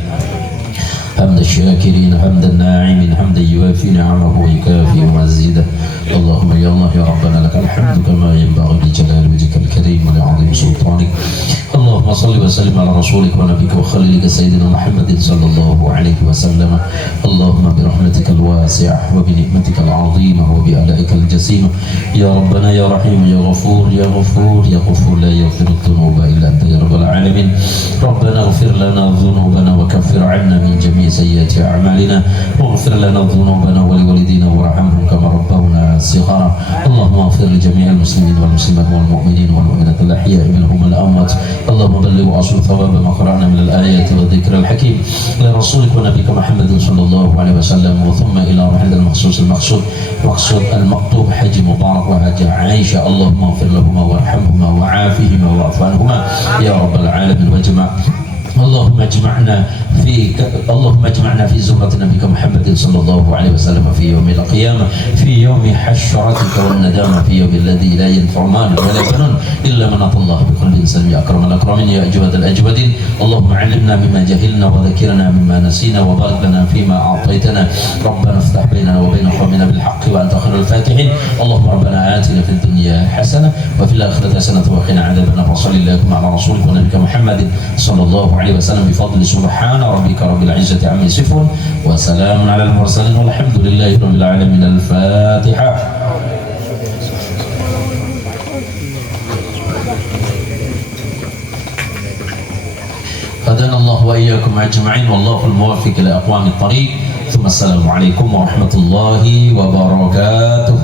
حمد الشاكرين حمد الناعمين حمدا يوافي نعمه ويكافئ مزيده. اللهم يا الله يا ربنا لك الحمد كما ينبغي لجلال وجهك الكريم ولعظيم سلطانك. اللهم صل وسلم على رسولك ونبيك وخليلك سيدنا محمد صلى الله عليه وسلم. اللهم برحمتك الواسعة وبنعمتك العظيمة وبآلائك الجسيمة يا ربنا يا رحيم يا غفور يا غفور يا غفور لا يغفر الذنوب إلا أنت يا رب العالمين. ربنا اغفر لنا ذنوبنا وكفر عنا من جميع سيئات أعمالنا واغفر لنا ذنوبنا ولوالدينا وارحمهم كما ربونا صغارا. اللهم اغفر لجميع المسلمين والمسلمات والمؤمنين والمؤمنات الأحياء منهم الأموات. اللهم بلغ وأصل ثواب ما قرأنا من الآيات والذكر الحكيم لرسولك ونبيك محمد صلى الله عليه وسلم، وثم إلى روحنا المخصوص مقصود المكتوب حج مبارك وحج عائشة. اللهم اغفر لهما وارحمهما وعافهما واعف عنهما يا رب العالمين. اللهم اجمعنا في زمرة نبيك محمد صلى الله عليه وسلم في يوم القيامة، في يوم حشرتك والندامة، في يوم الذي لا ينفع مال ولا بنون إلا من أتى الله بقلب سليم يا أكرم الأكرمين يا أجود الأجودين. اللهم علمنا مما جهلنا وذكرنا مما نسينا وبارك لنا فيما أعطيتنا. ربنا افتح بيننا وبين قومنا بالحق وأنت خير الفاتحين. اللهم ربنا آتنا في الدنيا حسنة وفي الآخرة حسنة وقنا عذاب النار. وصل اللهم على رسولك ونبيك محمد صلى الله عليه وسلم بفضل سبحان ربك رب العزة عما يصفون وسلام على المرسلين والحمد لله رب العالمين. الفاتحة. هدانا الله وإياكم أجمعين والله الموفق إلى أقوام الطريق. ثم السلام عليكم ورحمة الله وبركاته.